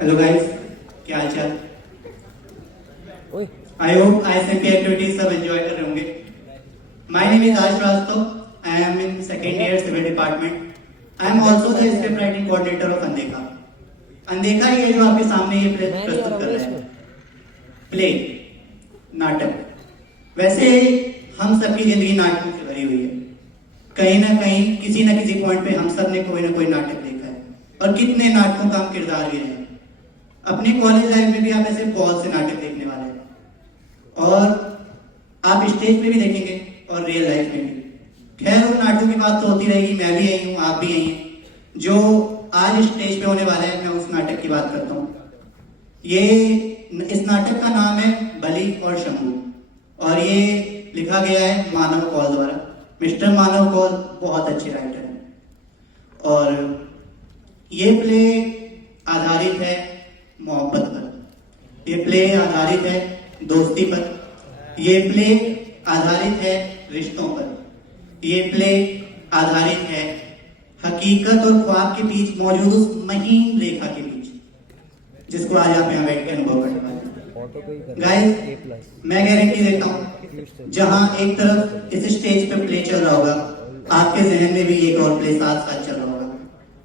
Hello guys, क्या हाल चाल। आई होप ISM की एक्टिविटीज सब एंजॉय कर रहे होंगे। My name is Aash Srivastava. I am in second year civil department. I am also the script writing coordinator of Andekha. Andekha ये जो आपके सामने ये प्ले प्रस्तुत कर रहा है, प्ले नाटक। वैसे हम सबकी जिंदगी नाटकों से भरी हुई है। कहीं ना कहीं किसी न किसी पॉइंट पे हम सब ने कोई ना कोई नाटक देखा है, और कितने नाटकों का हम किरदार भी रहे हैं। अपने कॉलेज लाइफ में भी आप ऐसे बहुत से नाटक देखने वाले हैं, और आप स्टेज पे भी देखेंगे और रियल लाइफ में भी। खैर, उन नाटकों की बात तो होती रहेगी। मैं भी यही हूँ, आप भी यही हैं। जो आज स्टेज पे होने वाला है, मैं उस नाटक की बात करता हूँ। इस नाटक का नाम है बलि और शंभू, और ये लिखा गया है मानव कौल द्वारा। मिस्टर मानव कौल बहुत अच्छे राइटर हैं, और ये प्ले आधारित है मोहब्बत पर। ये प्ले आधारित है दोस्ती पर। ये प्ले आधारित है रिश्तों पर। ये प्ले आधारित है हकीकत और ख्वाब के बीच मौजूद उस महीन रेखा के बीच, जिसको आज आप यहाँ बैठ के अनुभव करने वाले हैं। गाइस, मैं गारंटी देता हूँ, जहां एक तरफ इस स्टेज पे प्ले चल रहा होगा, आपके जहन में भी एक और प्ले साथ साथ चल रहा होगा,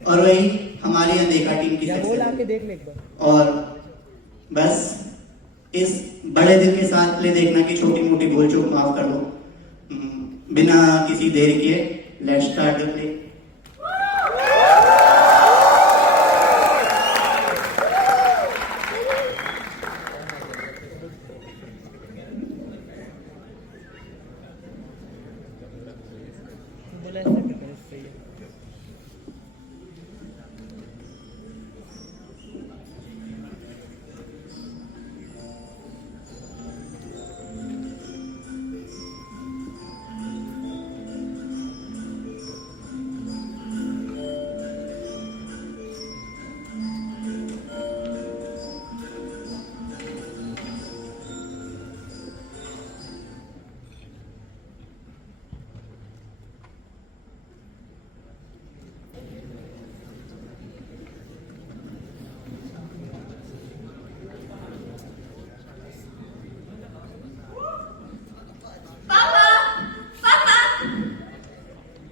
और वही हमारी अनदेखा टीम की सक्सेस। और बस इस बड़े दिल के साथ प्ले देखना की छोटी मोटी भूल चूक माफ कर दो। बिना किसी देर के लेट्स स्टार्ट द प्ले।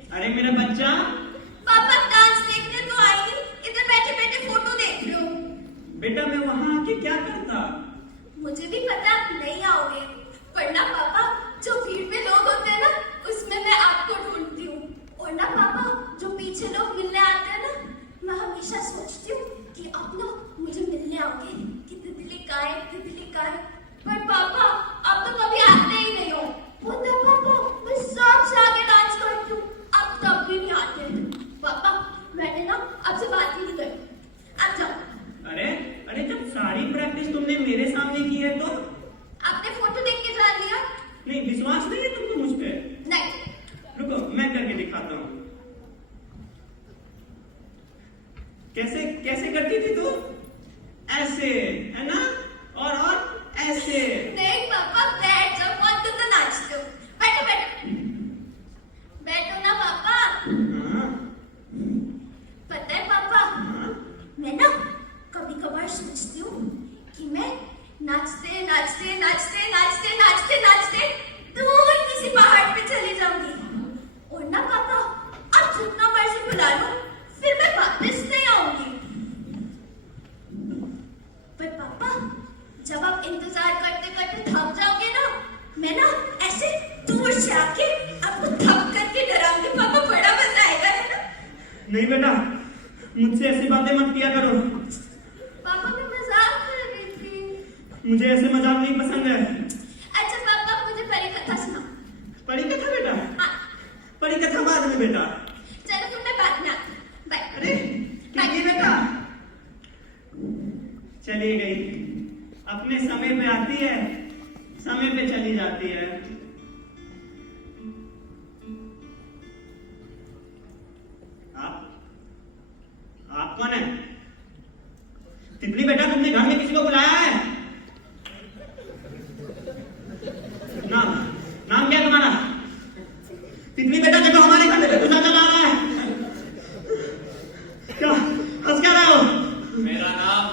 अरे मेरा बच्चा, पापा डांस देखने तो आई नहीं, इधर बैठे बैठे फोटो देख रहे हो। बेटा मैं वहां आके क्या करता? मुझे भी पता नहीं आओगे, पर ना पापा, जो भीड़ में लोग होते हैं ना, उसमें मैं आपको ढूंढती हूँ। और ना पापा, जो पीछे लोग मिलने आते हैं ना, मैं हमेशा सोचती हूँ कि आप ना मुझे मिलने आओगे कि तितली का है। पर पापा, आप तो कभी आते ही नहीं हो। होता है पापा, मैं सबसे आगे डांस करती हूँ, आप तब भी नहीं आते। पापा, मैंने ना आपसे बात ही नहीं करी, आप जाओ। अरे जब सारी प्रैक्टिस तुमने मेरे सामने की है तो आपने फोटो देख के जान लिया? नहीं, विश्वास नहीं है तुमको मुझ पे? नहीं। रुको, मैं करके दिखाता हूँ। कैसे कैसे करती थी तू? ऐसे, है ना? और ऐसे। नहीं पापा, बैठ जाओ, बहुत तो नाचते हो। बैठो बैठो बैठो ना पापा। हाँ। पता है पापा, हाँ? मैं ना कभी कभार सोचती हूँ कि मैं नाचते नाचते नाचते नाचते नाचते नाचते दूर किसी पहाड़ पे चली जाऊंगी। और ना पापा, आप जितना मर्जी बुला लो, फिर मैं वापस नहीं आऊंगी। पर पापा, जब आप इंतजार करते करते थक जाओगे ना, मैं ना ऐसे दूर से आके आपको थक करके डराऊंगी। पापा, बड़ा मजा आएगा, है ना? नहीं बेटा, मुझसे ऐसी बातें मत किया करो। पापा, मैं मजाक कर रही थी। मुझे ऐसे मजाक नहीं पसंद है। अच्छा पापा, मुझे परी कथा सुनाओ। परी कथा बेटा? हाँ। परी कथा बाद में बेटा। चलो, तुमने बाद में आती। बाय। अरे ये बेटा चली गई। अपने समय पे आती है, समय पे चली जाती है। आप कौन है? तितली बेटा, तुमने घर में किसी को बुलाया है? नाम क्या तुम्हारा? तितली बेटा, देखो हमारे घर में गुस्सा चला रहा है। क्या हंस क्या रहे हो? मेरा नाम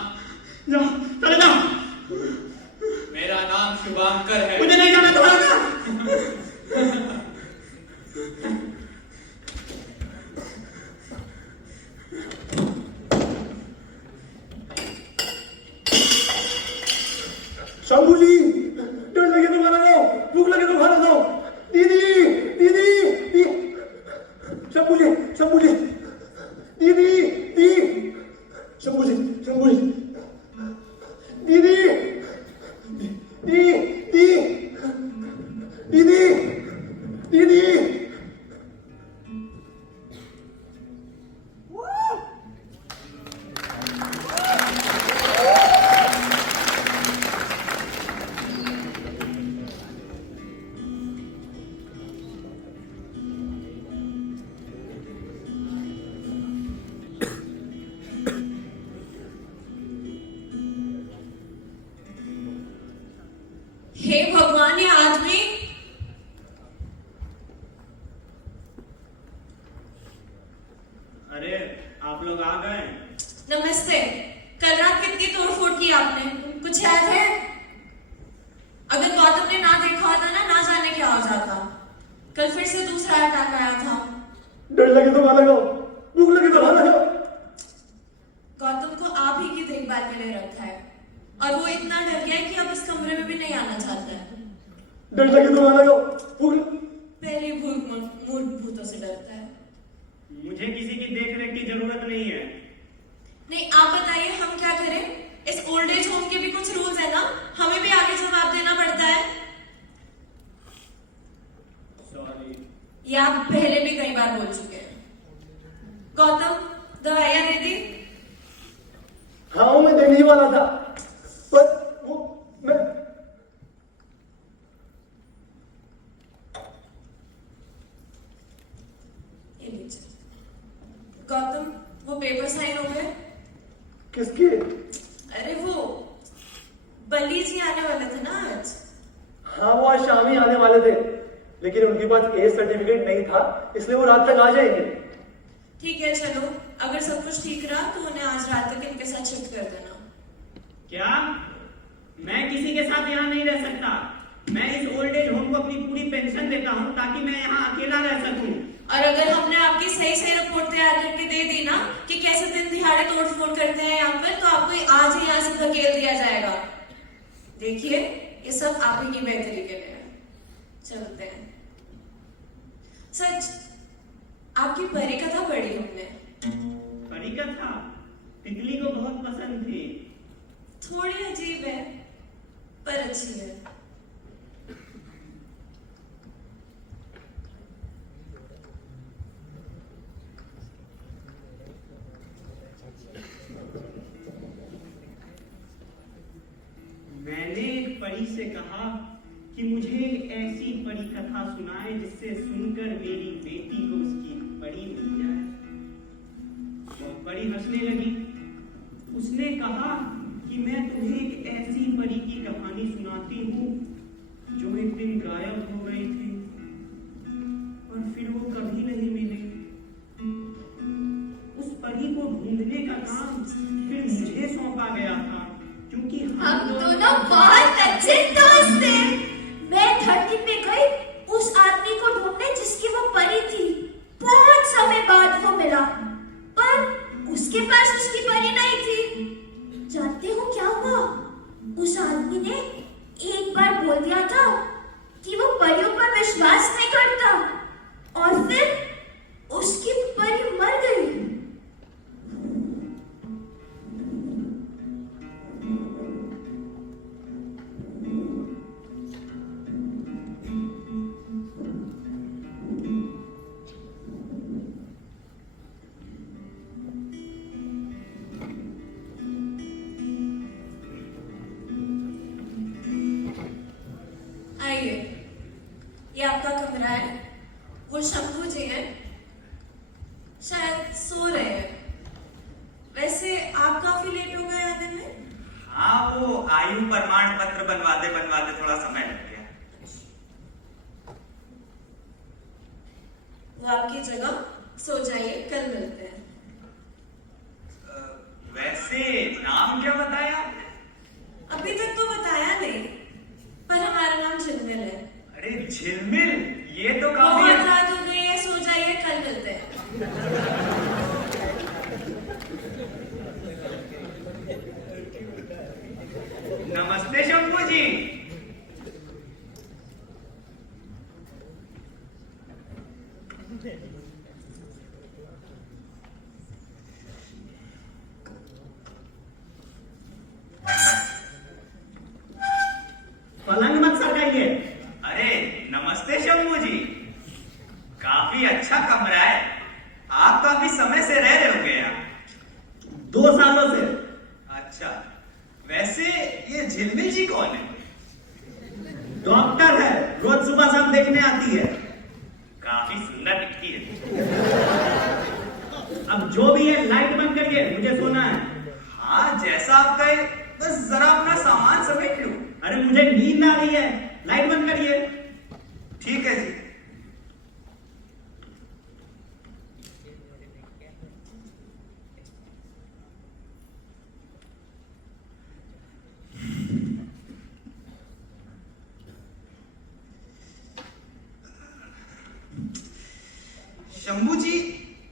अरे आप लोग आ गए। नमस्ते। कल रात कितनी तोड़फोड़ की आपने, कुछ याद है? अगर गौतम ने ना देखा होता ना जाने क्या हो जाता। कल फिर से दूसरा अटैक आया था। डर लगे तो वहां लगाओ, भूख लगे तो वहां लगाओ। गौतम को आप ही की देखभाल के लिए रखा है और वो इतना डर गया है कि अब इस कमरे में भी नहीं आना चाहता है। डर लगे तो वहां लगाओ, पहले भूतों से डरता है। मुझे किसी की देख रेख की जरूरत नहीं है। नहीं, आप बताइए हम क्या करें? इस ओल्ड एज होम के भी कुछ रूल्स है ना, हमें भी आगे जवाब देना पड़ता है। सॉरी। ये आप पहले भी कई बार बोल चुके हैं। गौतम, दवाइयां दे दी? हाँ, मैं देने ही वाला था, पर वो मैं ये लीजिए। गौतम, वो पेपर साइन हो गए? किसके? अरे वो बली जी आने वाले थे ना आज। हाँ, वो आज शाम ही आने वाले थे, लेकिन उनके पास एज सर्टिफिकेट नहीं था, इसलिए वो रात तक आ जाएंगे। ठीक है, चलो, अगर सब कुछ ठीक रहा तो उन्हें आज रात तक इनके साथ शिफ्ट कर देना। क्या? मैं किसी के साथ यहाँ नहीं रह सकता। मैं इस ओल्ड एज होम को अपनी पूरी पेंशन देता हूँ ताकि मैं यहाँ अकेला रह सकूँ। और अगर हमने आपकी सही सही रिपोर्ट तैयार करके दे दी ना कि कैसे दिन दिहाड़े तोड़फोड़ करते हैं यहाँ पर, तो आपको आज ही यहाँ से धकेल दिया जाएगा। देखिए, ये सब आप ही की बेहतरी के लिए है। चलते हैं। सच, आपकी परी कथा पढ़ी हमने। परी कथा तितली को बहुत पसंद थी। थोड़ी अजीब है पर अच्छी है। मैंने एक परी से कहा कि मुझे एक ऐसी परी कथा सुनाए जिससे सुनकर मेरी बेटी को उसकी परी मिल जाए। वो परी हंसने लगी। उसने कहा कि मैं तुम्हें एक ऐसी परी की कहानी सुनाती हूँ जो एक दिन गायब हो गई थी और फिर वो कभी नहीं मिली। उस परी को ढूंढने का काम फिर मुझे सौंपा गया था, क्योंकि हम दोनों बहुत अच्छे दोस्त थे। मैं धरती पे गई उस आदमी को ढूंढने जिसकी वो परी थी। बहुत समय बाद वो मिला, पर उसके पास उसकी परी नहीं थी। जानते हो क्या हुआ? उस आदमी ने एक बार बोल दिया था कि वो परियों पर विश्वास नहीं करता, और फिर उसकी परी मर गई। ये आपका कमरा है। वो शंभू जी हैं, शायद सो रहे हैं। वैसे आप काफी लेट हो गए आने में। हाँ, वो आयु प्रमाण पत्र बनवाते थोड़ा समय लग गया। वो आपकी जगह, सो जाइए, कल मिलते हैं। वैसे नाम क्या बताया? अभी तक तो बताया नहीं, पर हमारा नाम झिलमिल है। अरे झिलमिल, ये तो काफी बहुत रात हो गई है, सो जाइए, कल मिलते हैं। नमस्ते शंभू जी। पलंग मत सरकाइए। अरे नमस्ते शंभू जी, काफी अच्छा कमरा है। आप काफी समय से रह रहे होंगे यहाँ। 2 सालों से। अच्छा, वैसे ये झिलमिल जी कौन है? डॉक्टर है, रोज सुबह शाम देखने आती है। काफी सुंदर दिखती है। अब जो भी है लाइट बंद करिए, मुझे सोना है। हाँ, जैसा आप कहे, बस जरा अपना सामान समेट लूं। अरे मुझे नींद आ रही है, लाइट बंद करिए। ठीक है जी। शंभू जी,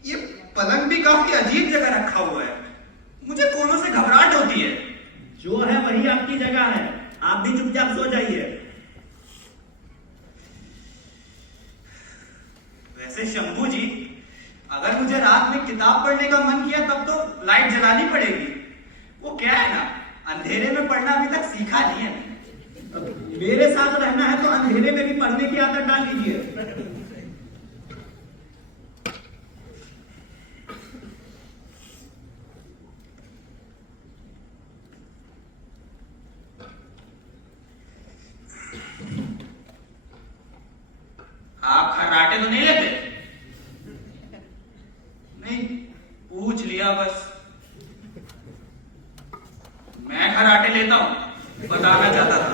ये पलंग भी काफी अजीब जगह रखा हुआ है। मुझे कोनों से घबराहट होती है। जो है वही आपकी जगह है, आप भी चुपचाप सो जाइए। वैसे शंभू जी, अगर मुझे रात में किताब पढ़ने का मन किया तब तो लाइट जलानी पड़ेगी। वो क्या है ना, अंधेरे में पढ़ना अभी तक सीखा नहीं है। मेरे साथ रहना है तो अंधेरे में भी पढ़ने की आदत डाल दीजिए। आप खर्राटे तो नहीं लेते? नहीं, पूछ लिया बस। मैं खर्राटे लेता हूं, बताना चाहता था।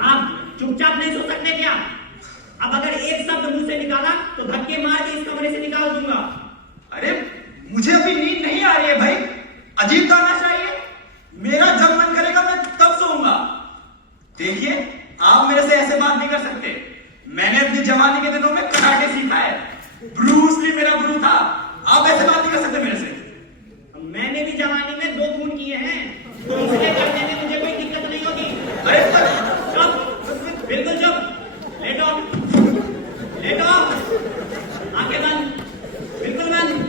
आप चुपचाप नहीं सो सकते क्या? अब अगर एक शब्द मुंह से निकाला तो धक्के मार के इस कमरे से निकाल दूंगा। अरे मुझे अभी नींद नहीं आ रही है भाई, अजीब गाना चाहिए। मेरा जब मन करेगा मैं तब सोऊंगा। देखिए, आप मेरे से ऐसे बात नहीं कर सकते। मैंने अपनी जवानी के दिनों में कराटे सीखा है। ब्रूस ली मेरा गुरु था। आप ऐसे बात नहीं कर सकते मेरे से। मैंने भी जवानी में 2 खून किए हैं, तो इसलिए करने में मुझे कोई दिक्कत नहीं होगी। अरे चुप, बिल्कुल चुप। लेटो, लेटो, आंखें बंद, बिल्कुल बंद।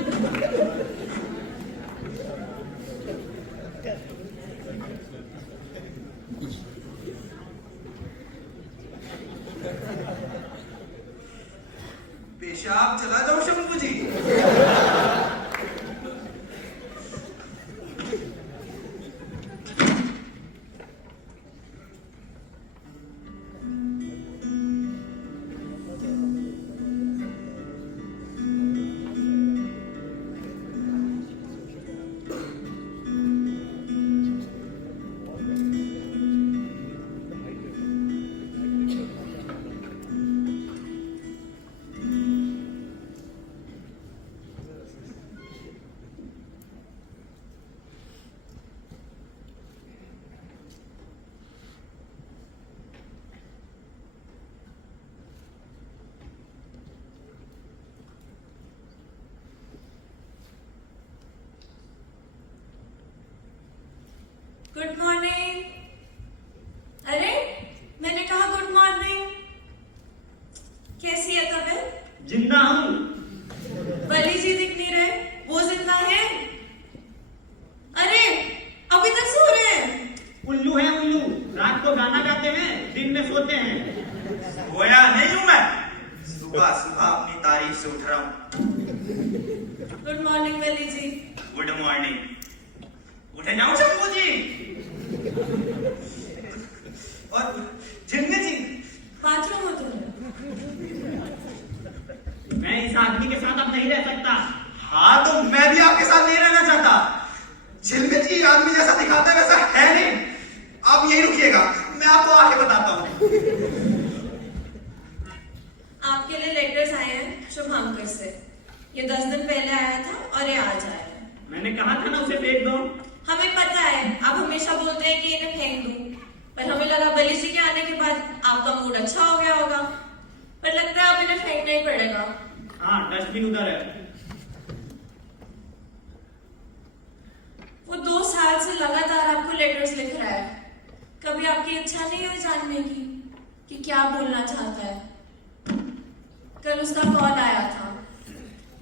पेशाब चला जाओ शंभू जी। Good morning. अरे मैंने कहा गुड मॉर्निंग। कैसी है तबीयत? जिंदा हूं। बली जी दिख नहीं रहे, वो जिंदा है? अरे अभी तक सो रहे हैं? उल्लू है उल्लू, रात को गाना गाते हैं, दिन में सोते हैं। सोया नहीं हूं मैं, सुबह सुबह अपनी तारीफ से उठ रहा हूं। Good morning Bali ji. Good morning. उठे जाओ शंभू जी। और जिन्नी जी, बाथरूम में तुम? मैं इस आदमी के साथ अब नहीं रह सकता। हाँ तो मैं भी आपके साथ नहीं रहना चाहता। झिलमिल जी आदमी जैसा दिखाता है वैसा है नहीं। आप यही रुकिएगा, मैं आपको आगे बताता हूँ। आपके लिए लेटर्स आए हैं शुभांकर से। ये 10 दिन पहले आया था और ये आज आया है। मैंने कहा था ना उसे फेंक दो। हमें पता है आप हमेशा बोलते हैं कि इन्हें फेंक दूं, पर हमें लगा बली जी के आने के बाद आपका मूड अच्छा हो गया होगा, पर लगता है अब इन्हें फेंकना ही पड़ेगा। हाँ, डस्टबिन उधर है। वो 2 साल से लगातार आपको लेटर्स लिख रहा है। कभी आपकी इच्छा नहीं हुई जानने की कि क्या बोलना चाहता है? कल उसका कॉल आया था,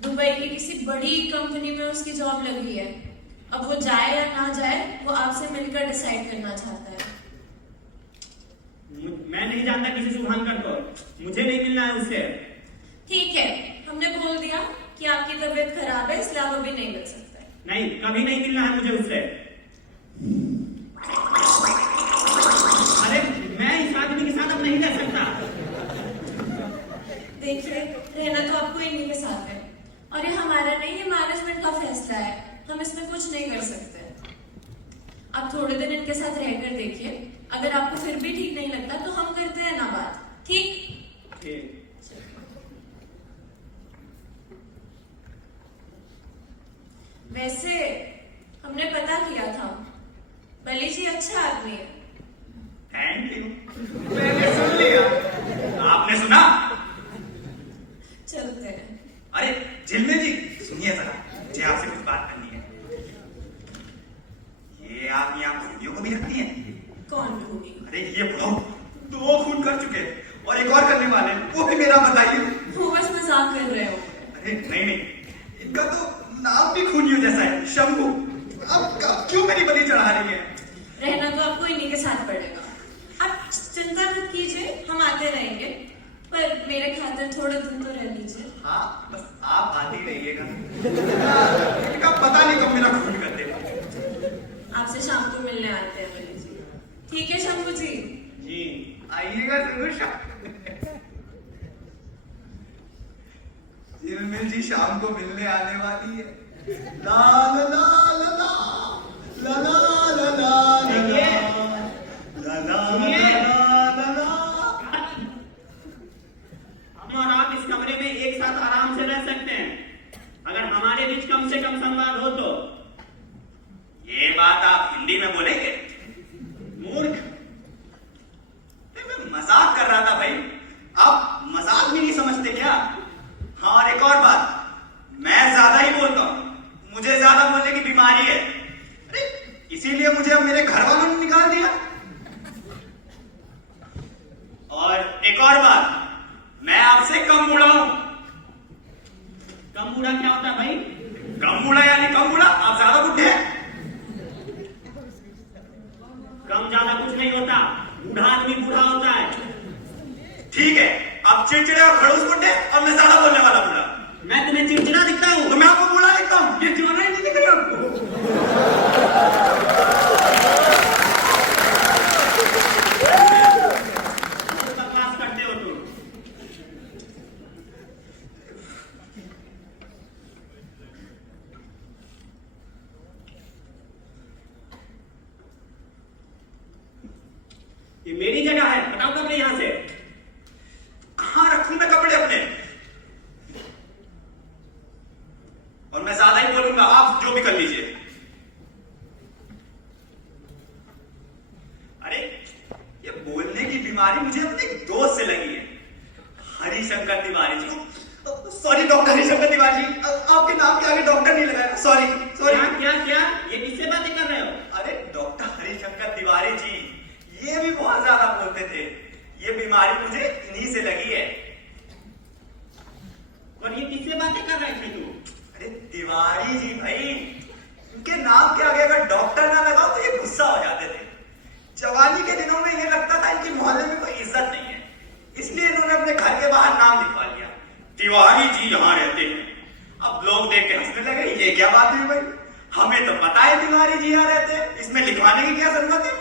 दुबई की किसी बड़ी कंपनी में उसकी जॉब लगी है। अब वो जाए या ना जाए, वो आपसे मिलकर डिसाइड करना चाहता है। मैं नहीं जानता किसी शुभांकर को, मुझे नहीं मिलना है उससे। ठीक है, हमने बोल दिया कि आपकी तबीयत खराब है, इसलिए आप अभी नहीं मिल सकते। नहीं, कभी नहीं मिलना है मुझे उससे। अरे मैं इस आदमी के साथ अब नहीं रह सकता। देखिए, रहना तो आपको इन्हीं के साथ है, और ये हमारा नहीं, ये मैनेजमेंट का फैसला है। हम इसमें कुछ नहीं कर सकते। आप थोड़े दिन इनके साथ रहकर देखिए, अगर आपको फिर भी ठीक नहीं लगता तो हम करते हैं ना बात, ठीक? ठीक। वैसे हमने पता किया था, बली जी अच्छा आदमी है। थैंक यू, मैंने सुन लिया। आपने सुना? चलते हैं। अरे झिलमिल जी सुनिए जरा, मुझे आपसे कुछ बात करनी है। ये आप यहाँ खूनियों को भी रखती हैं? कौन खूनी? अरे ये बताओ, 2 खून कर चुके और एक और करने वाले हैं, वो भी मेरा बताइए। वो बस मजाक कर रहे हो। अरे नहीं, इनका तो नाम भी खूनियों जैसा है, शंभू। अब क्यों मेरी बलि चढ़ा रही है? रहना तो आपको इन्हीं के साथ पड़ेगा। आप चिंता मत कीजिए, हम आते रहेंगे, पर मेरे खातिर थोड़े दिन तो रह लीजिए। हाँ बस आप आते ही रहिएगा। इनका पता नहीं कब मेरा खून कर देगा। आपसे शाम को मिलने आते हैं बली जी। ठीक है शंभू जी? जी आइएगा जरूर शाम। झिलमिल जी शाम को मिलने आने वाली है। ला ला ला ला ला ला ला ला ला देखिए, ला ला सुनिए। ला ला। हम और आप इस कमरे में एक साथ आराम से रह सकते हैं, अगर हमारे बीच कम से कम संवाद हो तो। ये बात आप हिंदी में बोलेंगे? मूर्ख, मैं मजाक कर रहा था भाई, आप मजाक भी नहीं समझते क्या? हाँ और एक और बात, मैं ज्यादा ही बोलता हूँ, मुझे ज्यादा बोलने की बीमारी है। अरे इसीलिए मुझे अब मेरे घर वालों ने निकाल दिया। और एक और बात, मैं आपसे कम बूढ़ा हूं। कम बूढ़ा क्या होता है भाई? कम बूढ़ा यानी कम बूढ़ा, आप ज्यादा बुढ़े हैं। कम ज्यादा कुछ नहीं होता, बूढ़ा आदमी बूढ़ा होता है। ठीक है, आप चिड़चिड़े और खड़ूस बुढ़े, अब मैं ज्यादा बोलने वाला बूढ़ा। मैं तुम्हें चिड़चिड़ा दिखता हूँ? तो मैं आपको बूढ़ा दिखता हूं, ये जवाना ही नहीं दिख रही आपको? बकवास करते हो तुम। ये मेरी जगह है, बताओ कपड़े यहां से। कहां रखूं मैं कपड़े अपने? और मैं ज्यादा ही बोलूंगा, आप जो भी कर लीजिए। अरे ये बोलने की बीमारी मुझे अपने एक दोस्त से लगी है, हरिशंकर तिवारी जी। सॉरी डॉक्टर हरिशंकर तिवारी जी, आपके नाम के आगे डॉक्टर नहीं लगाया, सॉरी सॉरी। क्या क्या क्या, ये किससे बातें कर रहे हो? अरे डॉक्टर हरिशंकर तिवारी जी, ये भी बहुत ज्यादा बोलते थे। ये बीमारी मुझे इन्हीं से लगी है। और ये किससे बातें कर रहे थे तू? अरे तिवारी जी भाई, इनके नाम के आगे अगर डॉक्टर ना लगाओ तो ये गुस्सा हो जाते थे। जवानी के दिनों में इन्हें लगता था इनकी मोहल्ले में कोई इज्जत नहीं है, इसलिए इन्होंने अपने घर के बाहर नाम लिखवा लिया, तिवारी जी यहाँ रहते हैं। अब लोग देख के हंसने लगे, ये क्या बात हुई भाई, हमें तो पता है तिवारी जी यहाँ रहते हैं, इसमें लिखवाने की क्या जरूरत है?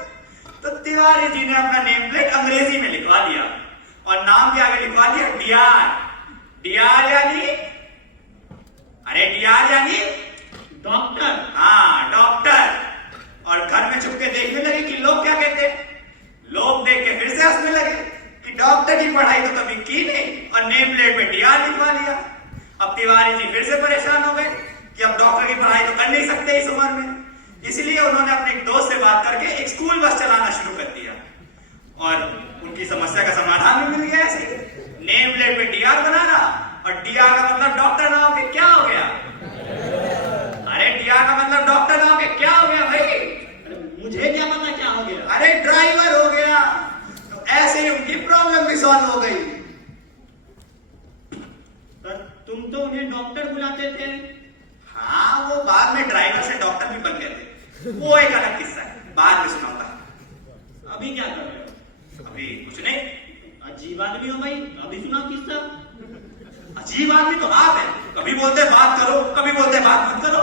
तो तिवारी जी ने अपना नेम प्लेट अंग्रेजी में लिखवा दिया और नाम के आगे लिखवा दिया डीआर। डीआर यानी, अरे डीआर यानी डॉक्टर। हाँ डॉक्टर। और घर में छुप के देखने लगे कि लोग क्या कहते हैं। लोग देख के फिर से हंसने लगे कि डॉक्टर की पढ़ाई तो कभी की नहीं और नेम प्लेट में डीआर लिखवा लिया। अब तिवारी जी फिर से परेशान हो गए कि अब डॉक्टर की पढ़ाई तो कर नहीं सकते इस उम्र में, इसलिए उन्होंने अपने एक दोस्त से बात करके एक स्कूल बस चलाना शुरू कर दिया और उनकी समस्या का समाधान भी मिल गया। ऐसे नेम प्लेट पे डीआर बनाना और डीआर का मतलब डॉक्टर ना होके क्या हो गया? अरे डीआर का मतलब डॉक्टर ना होके क्या हो गया भाई? अरे मुझे क्या पता क्या हो गया? अरे ड्राइवर हो गया। तो ऐसे ही उनकी प्रॉब्लम भी सॉल्व हो गई। पर तुम तो उन्हें डॉक्टर बुलाते थे। हाँ वो बाद में ड्राइवर से डॉक्टर भी बन गए थे, वो एक अलग किस्सा है, बाद में सुनाऊंगा। अभी क्या कर रहे हो? अभी कुछ नहीं। अजीब आदमी हो भाई, अभी सुनाओ किस्सा। अजीब आदमी तो आप हैं, कभी बोलते बात करो, कभी बोलते बात मत करो।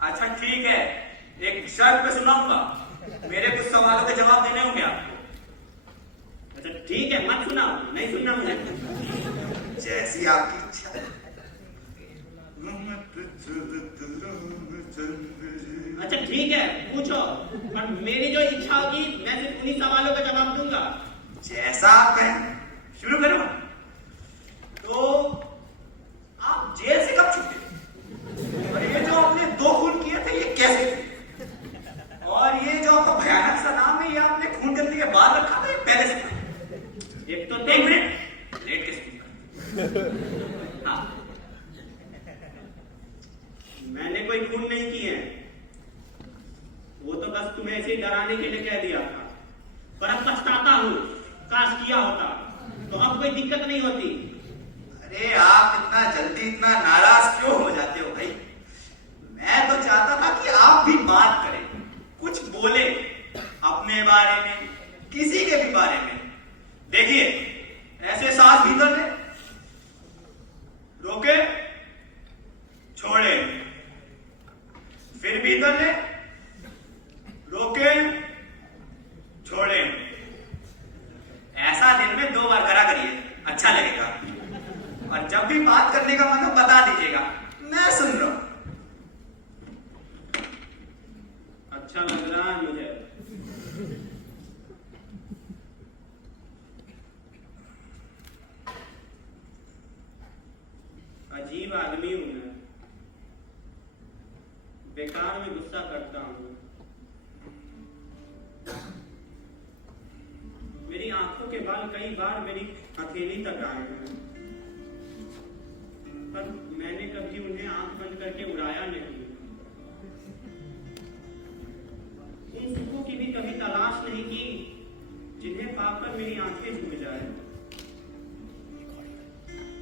अच्छा ठीक है, एक शर्त पे सुनाऊंगा, मेरे कुछ सवालों के जवाब देने होंगे आपको। अच्छा ठीक है, मत सुनाओ, नहीं सुनना मुझे। जैसी आपकी इच्छा। अच्छा ठीक है, पूछो, पर मेरी जो इच्छा होगी मैं सिर्फ उन्हीं सवालों का जवाब दूंगा। जैसा आप कहें, शुरू करो। हाँ, मैंने कोई खून नहीं किए हैं, वो तो बस तुम्हें ऐसे ही डराने के लिए कह दिया था। पर अब पछताता हूँ, काश किया होता तो अब कोई दिक्कत नहीं होती। अरे आप इतना जल्दी इतना नाराज क्यों हो जाते हो भाई? मैं तो चाहता था कि आप भी बात करें, कुछ बोले अपने बारे में, किसी के भी बारे में। देखिए, ऐसे सांस भीतर ले, रोके, छोड़े, फिर भीतर ले, रोके, छोड़े। ऐसा दिन में 2 बार करा करिए, अच्छा लगेगा। और जब भी बात करने का मन हो बता दीजिएगा, मैं सुन रहा हूं। अच्छा लग रहा है मुझे। अजीब आदमी हूं मैं, बेकार में गुस्सा करता हूं। मेरी आंखों के बाल कई बार मेरी हथेली तक आए हैं, पर मैंने कभी उन्हें आंख बंद करके उड़ाया नहीं। उन सुखों की भी कभी तलाश नहीं की जिन्हें पाकर मेरी आंखें झूम जाए।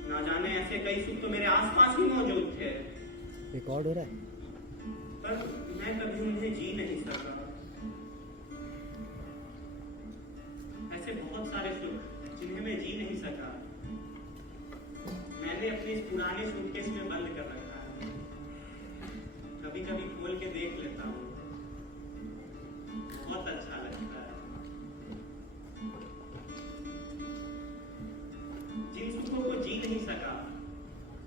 ना जाने ऐसे कई सुख तो मेरे आसपास ही मौजूद थे, रिकॉर्ड हो रहा है। पर मैं कभी उन्हें जी नहीं सका। ऐसे बहुत सारे सुख जिन्हें मैं जी नहीं सका, मैंने अपने इस पुराने सूटकेस में बंद कर रखा है। कभी कभी खोल के देख लेता हूँ, बहुत अच्छा लगता है। जिन सुखों को जी नहीं सका,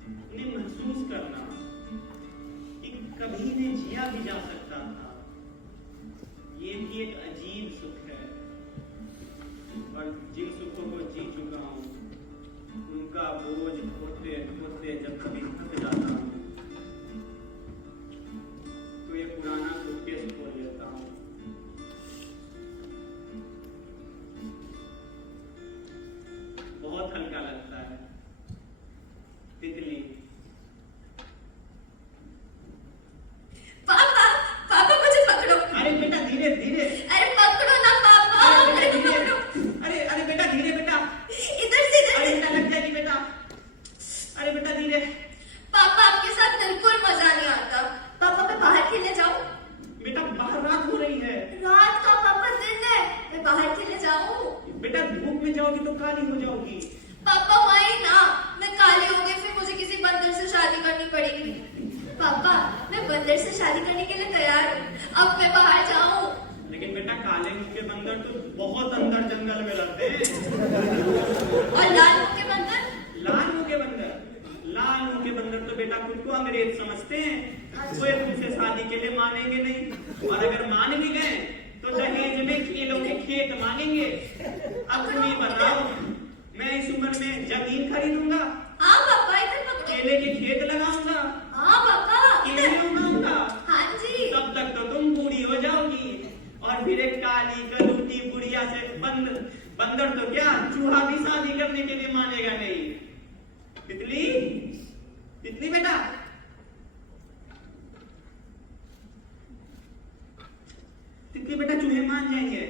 उन्हें महसूस करना कि कभी इन्हें जिया भी जा सकता था, ये भी एक अजीब सुख है। और जिन सुखों को जी चुका हूं, उनका बोझ ढोते ढोते जब कभी थक जाता हूं, तो ये पुराना सूटकेस खोल लेता हूं। बहुत हल्का लगता है। तितली, पापा पापा मुझे पकड़ो। अरे बेटा धीरे धीरे। अरे पकड़ो ना पापा, अरे मेरे बेटा को धीरे। पकड़ो। अरे अरे बेटा धीरे बेटा। इधर से इधर अरे से। बेटा लग जाएगी बेटा। अरे बेटा धीरे। पापा आपके साथ बिल्कुल मजा नहीं आता। पापा मैं बाहर खेलने जाऊं? बेटा बाहर रात हो रही है। रात का पापा दिन है, मैं बाहर खेलने जाऊं? बेटा धूप में जाओगी तो काली हो जाओगी। पापा वही ना, मैं काली हो गई फिर मुझे किसी बंदर से शादी करनी पड़ेगी। पापा मैं बंदर से शादी करने के लिए तैयार हूँ, अब मैं बाहर जाऊं? लेकिन बेटा काले मुंह के बंदर तो बहुत अंदर जंगल में रहते हैं। और लाल मुंह के बंदर? लाल मुंह के बंदर, लाल मुंह के बंदर तो बेटा खुद को अंग्रेज समझते हैं, वो तुमसे शादी के लिए मानेंगे नहीं। और अगर मान भी गए तो दहेज में खेलों के खेत मांगेंगे। अब तुम ही बताओ, मैं इस उम्र में जमीन खरीदूंगा, हाँ पापा इधर पकड़ो। केले के खेत लगाऊंगा, हाँ पापा केले इधर। उगाऊंगा। हाँ जी। तब तक तो तुम बूढ़ी हो जाओगी, और फिर एक काली कलूटी बुढ़िया से बंदर तो क्या, चूहा भी शादी करने के लिए मानेगा नहीं। तितली, तितली बेटा, तितली बेटा चूहे मान जाएंगे।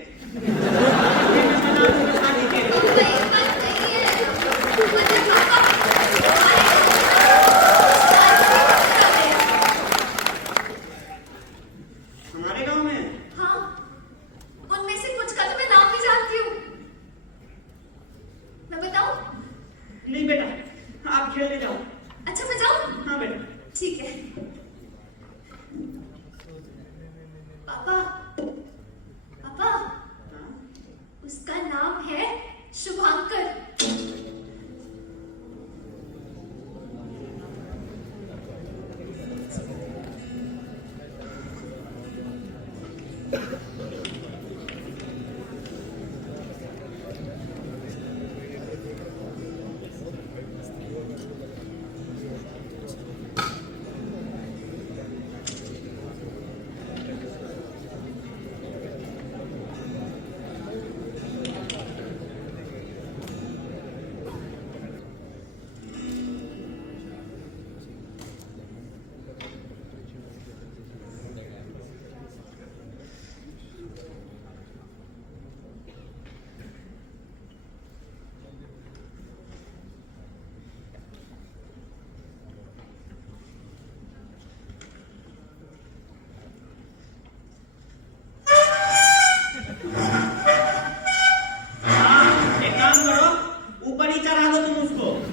शादी के लिए। पापा ये बात नहीं है। मुझे पापा हमारे गांव में हाँ, उनमें से कुछ का तो मैं नाम भी जानती हूँ। मैं बताऊँ? नहीं बेटा, आप खेलने जाओ। अच्छा मैं जाऊँ? हाँ बेटा। ठीक है। पापा पापा हाँ? उसका नाम है शुभांकर।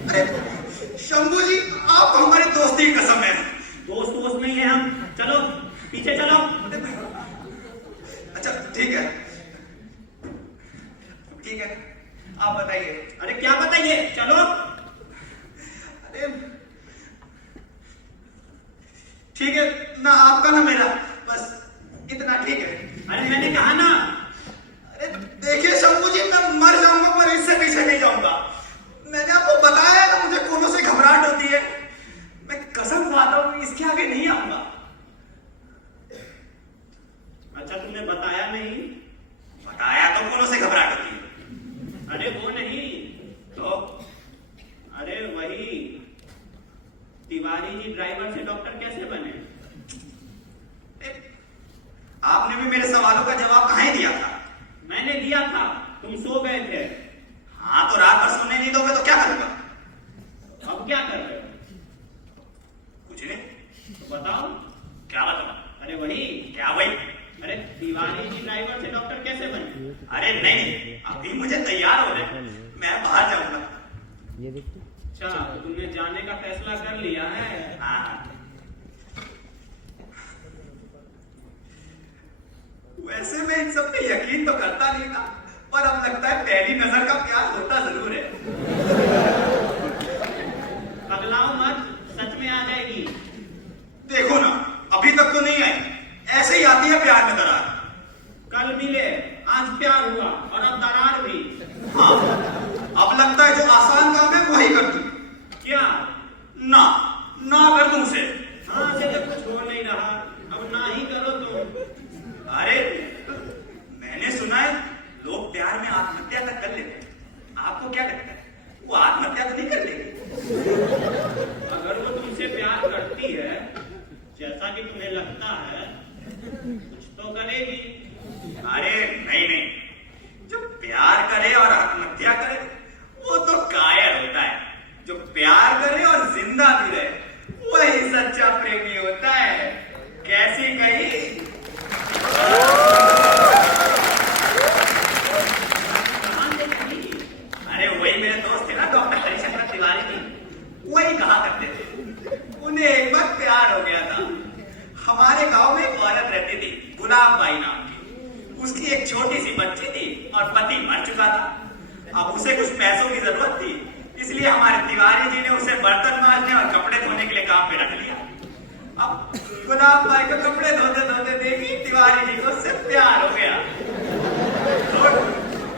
अरे शंभू जी, आप हमारी दोस्ती की कसम है। दोस्त वोस्त नहीं है हम, चलो पीछे चलो। अच्छा ठीक है, ठीक है, आप बताइए। अरे क्या बताइए, चलो। अरे ठीक है ना, आपका ना मेरा, बस इतना ठीक है। अरे मैंने कहा ना। अरे देखिए शंभू जी, मैं मर जाऊंगा पर इससे पीछे नहीं जाऊंगा। मैंने आपको बताया है ना, मुझे कोनों से घबराहट होती है। मैं कसम खाता हूं इसके आगे नहीं आऊंगा। अच्छा तुमने बताया नहीं? बताया तो कोनों से घबराहट होती है। अरे वो नहीं तो अरे वही तिवारी जी ड्राइवर से डॉक्टर कैसे बने? आपने भी मेरे सवालों का जवाब कहाँ ही दिया था? मैंने दिया था, तुम सो गए थे। हाँ तो रात भर सोने नहीं दोगे तो क्या करूंगा? अब क्या कर रहे हो? कुछ नहीं। तो बताओ। क्या बताऊं? अरे वही। क्या वही? अरे तिवारी जी ड्राइवर से डॉक्टर कैसे बने? अरे नहीं, अभी मुझे तैयार हो रहे, मैं बाहर जाऊंगा। अच्छा तो तुमने जाने का फैसला कर लिया है? हाँ। वैसे मैं इन सब पे यकीन तो करता नहीं था, पर अब लगता है पहली नजर का प्यार होता जरूर है। पगलाओ मत, सच में आ जाएगी। देखो ना, अभी तक तो नहीं आई, ऐसे ही आती है प्यार में दरार। कल मिले, आज प्यार हुआ और अब दरार भी। हाँ, अब लगता है जो आसान काम है वही कर दूं। क्या? ना कर दूं उसे। हाँ से तो कुछ हो नहीं रहा, अब ना ही करो तुम। अरे मैंने सुना है लोग प्यार में आत्महत्या तक कर लेते हैं, आपको क्या लगता है वो आत्महत्या तो नहीं कर लेगी? अगर वो तुमसे प्यार करती है जैसा कि तुम्हें लगता है, कुछ तो करेगी। अरे नहीं, जो प्यार करे और आत्महत्या करे वो तो कायर होता है। जो प्यार करे और जिंदा भी रहे वही सच्चा प्रेमी होता है। कैसी कही? कहाँ से कही? अरे वही मेरे दोस्त थे ना डॉक्टर हरिशंकर तिवारी जी, वही कहा करते थे। उन्हें एक बार प्यार हो गया था। हमारे गांव में एक औरत रहती थी, गुलाब बाई नाम की। उसकी एक छोटी सी बच्ची थी और पति मर चुका था। अब उसे कुछ पैसों की जरूरत थी, इसलिए हमारे तिवारी जी ने उसे बर्तन मांजने और कपड़े धोने के लिए काम पे रख लिया। अब गुलाब बाई को कपड़े धोते धोते देखी तिवारी जी को उससे प्यार हो गया।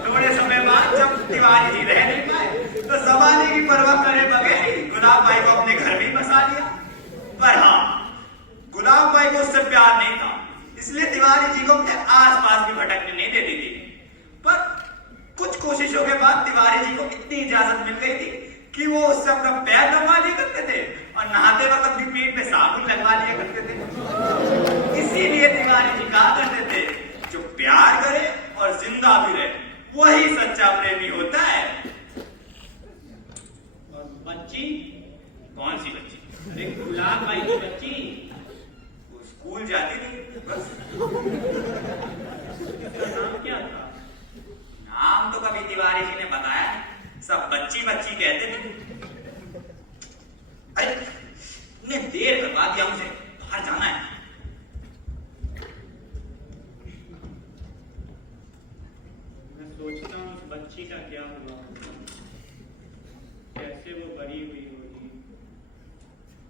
थोड़े समय बाद जब तिवारी जी रह नहीं पाए तो जमाने की परवाह करे बगैर ही गुलाब बाई को अपने घर में बसा लिया। पर हाँ, गुलाब बाई को उससे प्यार नहीं था, इसलिए तिवारी जी को अपने आसपास भी भटकने नहीं देती थी। पर कुछ कोशिशों के बाद तिवारी जी को इतनी इजाजत मिल गई थी कि वो उससे अपना पैर दबा लिया करते थे और नहाते वक्त अपनी पीठ पे साबुन लगवा लिया करते थे। इसीलिए तिवारी जी कहा करते थे जो प्यार करे और जिंदा भी रहे वही सच्चा प्रेमी होता है। और बच्ची? कौन सी बच्ची? अरे गुलाब बाई की बच्ची। वो स्कूल जाती थी बस। उसका नाम क्या था? नाम तो कभी तिवारी जी ने बताया नहीं, सब बच्ची बच्ची कहते थे। अरे ने देर करवा दिया, मुझे बाहर जाना है। मैं सोचता हूँ उस बच्ची का क्या हुआ, कैसे वो बड़ी हुई होगी,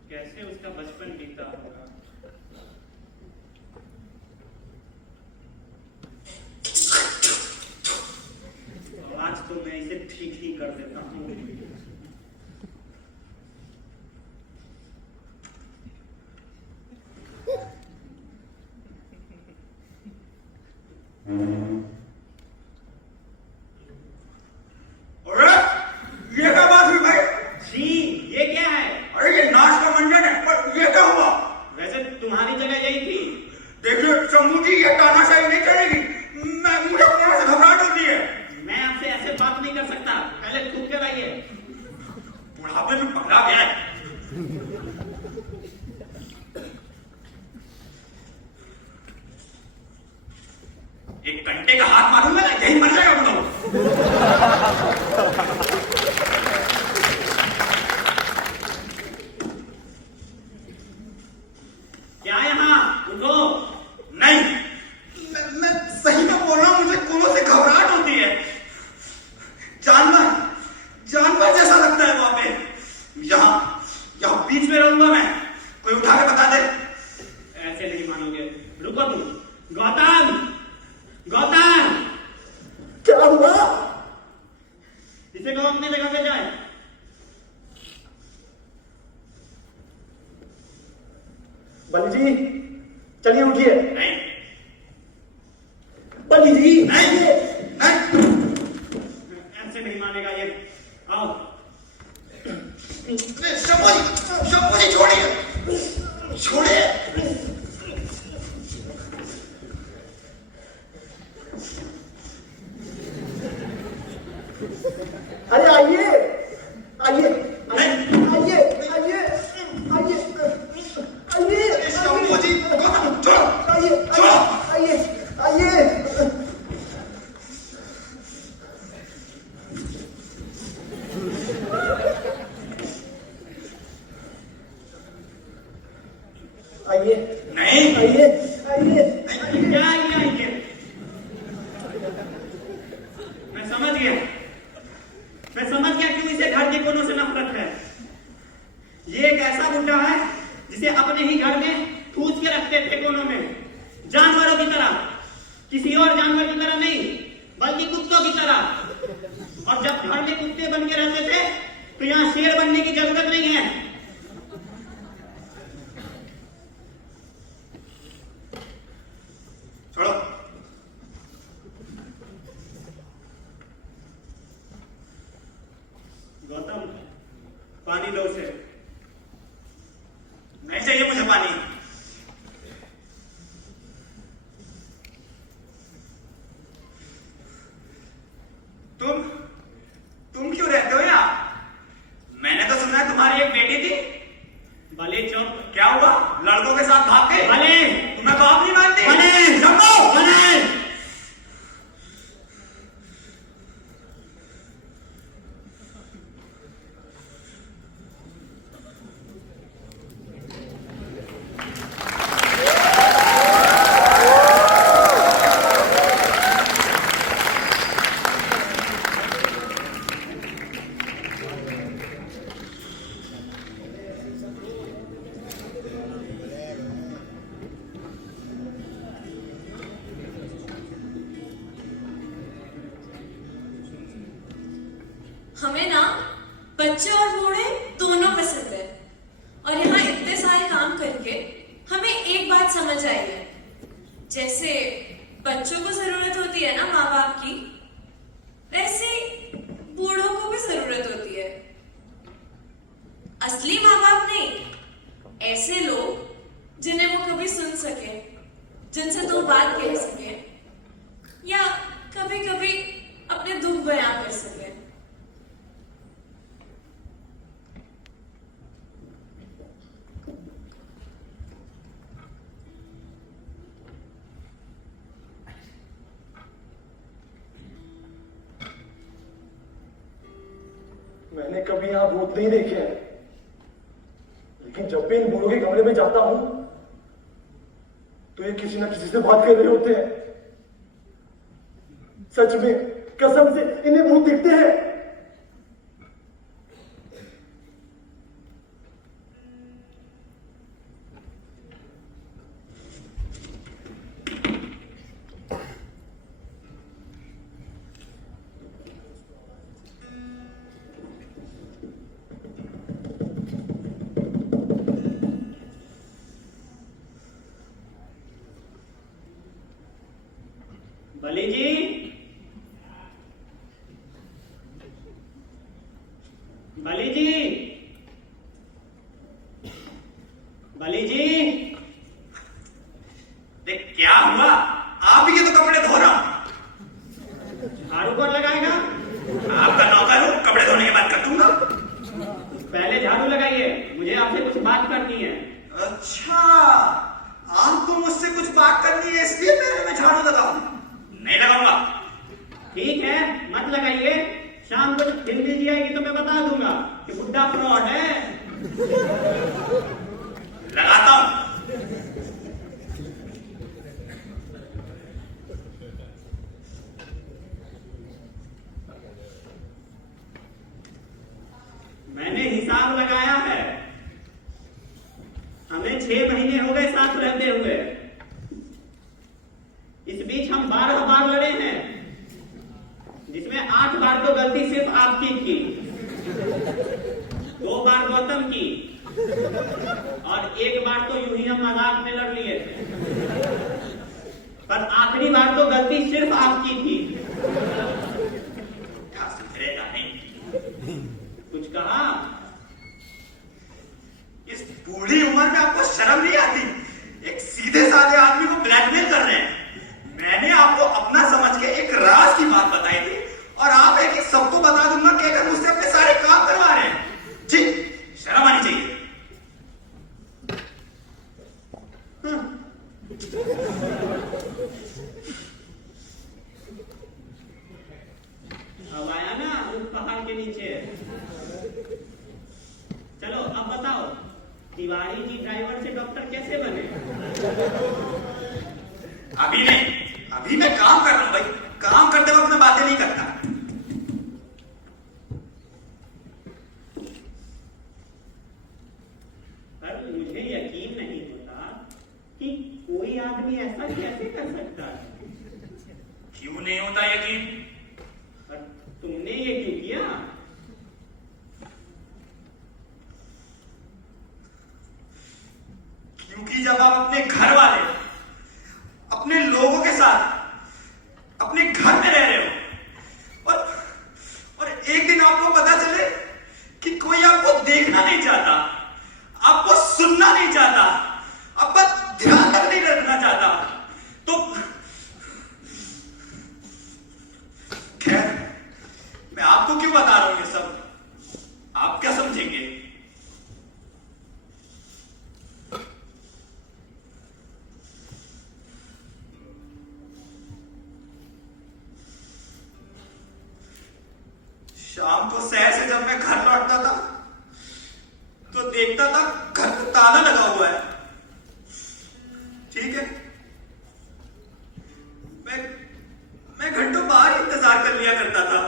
कैसे उसका बचपन बीता होगा। आज तो मैं इसे ठीक ही कर देता हूँ। अरे ये क्या बात हुई भाई? जी ये क्या है? अरे ये नाच का मंजर है, पर ये क्या हुआ? वैसे तुम्हारी जगह यही थी। देखिए शंभू जी, ये तानाशाही नहीं चलेगी। मुझे अपने से घबराहट होती है। मैं आपसे ऐसे बात नहीं कर सकता, पहले थूक कर आइए। बुढ़ापे में पकड़ा गया है। एक घंटे का हाथ मारूंगा ना, यही मर जाएगा। बली जी चलिए उठिए। नहीं बली जी नहीं ऐसे नहीं मानेगा ये। आओ। शंभू जी छोड़िए छोड़िए। अरे आइए आइए आइए नहीं। आइए आइए आइए आइए शंभू जी छोड़ो आइए छोड़ो। आइए आइए। आइए नहीं आइए आइए क्या आइए? मैं समझ गया क्यों इसे घर के कोनों से नफरत है। ये एक ऐसा बुड्ढा है जिसे अपने ही घर में ठूस के रखते थे कोनों में, जानवरों की तरह, किसी और जानवर की तरह नहीं बल्कि कुत्तों की तरह। और जब घर में कुत्ते बन के रहते थे तो यहाँ शेर बनने की जरूरत नहीं है। छोड़ो। गौतम, पानी लो उसे। नहीं चाहिए मुझे पानी। तुम क्यों रहते हो यहाँ? मैंने तो सुना है तुम्हारी एक बेटी थी। भले चुप। क्या हुआ? लड़कों के साथ भाग गए? भले तुम्हें बाप नहीं मानती? भले शंभू! भले। हमें ना बच्चे और बूढ़े दोनों पसंद है। और यहाँ इतने सारे काम करके हमें एक बात समझ आई है, जैसे बच्चों को जरूरत होती है ना माँ बाप की, वैसे बूढ़ों को भी जरूरत होती है। असली माँ बाप नहीं, ऐसे लोग जिन्हें वो कभी सुन सके, जिनसे दो बात कह सके, या कभी कभी अपने दुख बयां कर सके। मैंने कभी यहाँ भूत नहीं देखे हैं, लेकिन जब भी इन बूढ़ों के कमरे में जाता हूं तो ये किसी ना किसी से बात कर रहे होते हैं। सच में, कसम से इन्हें भूत दिखते हैं। बली जी, बली जी, बली जी। देख क्या हुआ? आप ही के तो कपड़े धो रहा हूं। झाड़ू कौन लगाएगा? आपका नौकर हूं, कपड़े धोने के बाद कर दूंगा। पहले झाड़ू लगाइए, मुझे आपसे कुछ बात करनी है। अच्छा, आपको मुझसे कुछ बात करनी है इसलिए मैंने में झाड़ू लगाऊं? नहीं लगाऊंगा। ठीक है, मत लगाइए। शाम को जब फिल्म मिल जाएगी तो मैं बता दूंगा कि बुड्ढा फ्रॉड है। लगाता हूं। मैंने हिसाब लगाया है, हमें 6 महीने हो गए साथ रहते हुए। इस बीच हम 12 बार लड़े हैं, जिसमें 8 बार तो गलती सिर्फ आपकी थी, 2 बार गौतम की, और 1 बार तो यूं ही हम मजाक गलती सिर्फ आपकी थी। क्या सुधरेगा नहीं? कुछ कहा? इस बूढ़ी उम्र में आपको शर्म नहीं आती? एक सीधे साधे आदमी को ब्लैकमेल कर रहे हैं। मैंने आपको अपना समझ के एक राज की बात बताई थी और आप है कि सबको बता दूंगा कहकर मुझसे अपने सारे काम करवा रहे हैं। जी, शर्म आनी चाहिए। अब आया ना उस पहाड़ के नीचे। चलो अब बताओ, तिवारी जी ड्राइवर से डॉक्टर कैसे बने? अभी नहीं, अभी मैं काम कर रहा हूं भाई। काम करते वक्त मैं बातें नहीं करता। पर मुझे यकीन नहीं होता कि कोई आदमी ऐसा कैसे कर सकता है। क्यों नहीं होता यकीन? पर तुमने ये क्यों किया? क्योंकि जब आप अपने घर वाले, अपने लोगों के साथ अपने घर में रह रहे हो और एक दिन आपको पता चले कि कोई आपको देखना नहीं चाहता, आपको सुनना नहीं चाहता, आपका ध्यान तक नहीं रखना चाहता, तो खैर मैं आपको क्यों बता रहा हूं ये सब? आप क्या समझेंगे? शाम को शहर से जब मैं घर लौटता था तो देखता था घर को ताला लगा हुआ है। ठीक है, मैं घंटों बाहर इंतजार कर लिया करता था।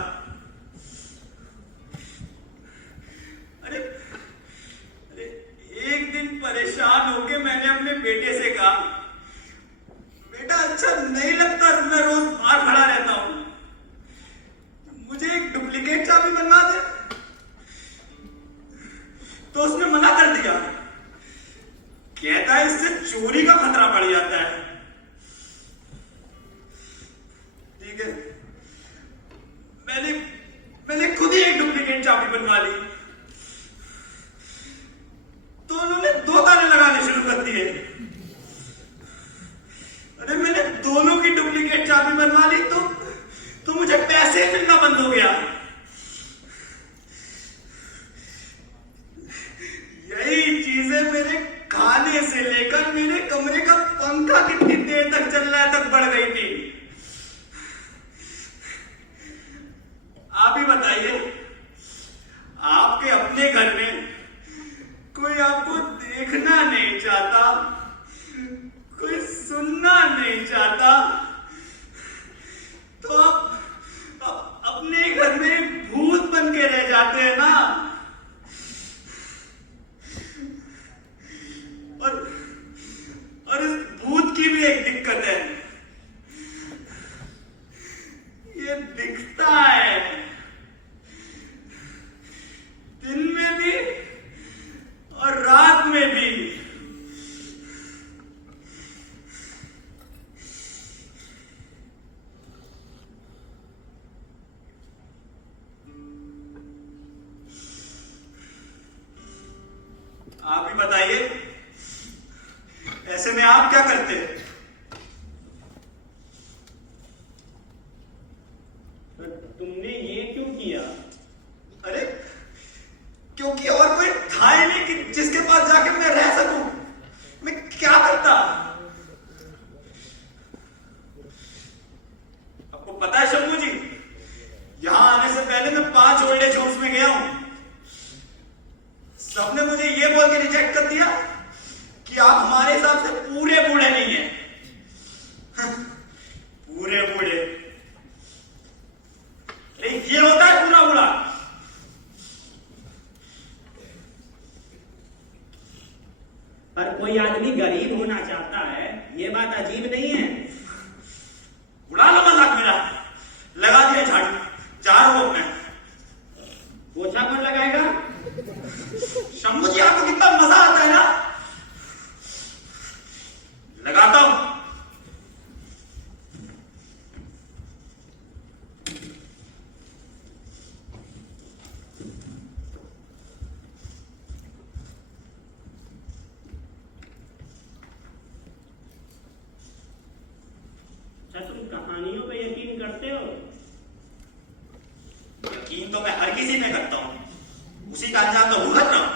अरे एक दिन परेशान होके मैंने अपने बेटे से कहा, बेटा अच्छा नहीं लगता मैं रोज बाहर खड़ा रहता हूं, मुझे एक डुप्लीकेट चाबी बनवा दे। तो उसने मना कर दिया, कहता है इससे चोरी का खतरा बढ़ जाता है। ठीक है, मैंने खुद ही एक डुप्लीकेट चाबी बनवा ली। तो उन्होंने 2 ताले लगाने शुरू कर दिए। अरे मैंने दोनों की डुप्लीकेट चाबी बनवा ली तो मुझे पैसे मिलना बंद हो गया। यही चीजें मेरे खाने से लेकर मेरे कमरे का पंखा कितनी देर तक चल रहा है तक बढ़ गई थी। आप ही बताइए, आपके अपने घर में कोई आपको देखना नहीं चाहता, कोई सुनना नहीं चाहता, तो आप अपने घर में भूत बन के रह जाते हैं ना। और इस भूत की भी एक दिक्कत है, ये दिखता है दिन में भी और रात में भी। आप ही बताइए, ऐसे में आप क्या करते? तुमने ये क्यों किया? अरे क्योंकि और कोई था ही नहीं कि जिसके पास जाके मैं रह सकूं। मैं क्या करता? आपको पता है शंभू जी, यहां आने से पहले मैं 5 ओल्ड एज होम्स में गया हूं। सबने मुझे ये बोल के रिजेक्ट कर दिया कि आप हमारे हिसाब से पूरे बूढ़े नहीं हैं। पूरे बूढ़े? ये होता है पूरा बूढ़ा? पर कोई आदमी गरीब होना चाहता है, ये बात अजीब नहीं है। उड़ा लो मजाक मेरा, लगा दिया झाड़ू, जा रहा हूं मैं। पोछा कौन लगाएगा? शंभू जी आपको कितना मजा आता है ना, लगाता हूं। कहानियों पे यकीन करते हो? यकीन तो मैं हर किसी पे करता हूँ, उसी का अंजाम तो भुगत रहा हूँ।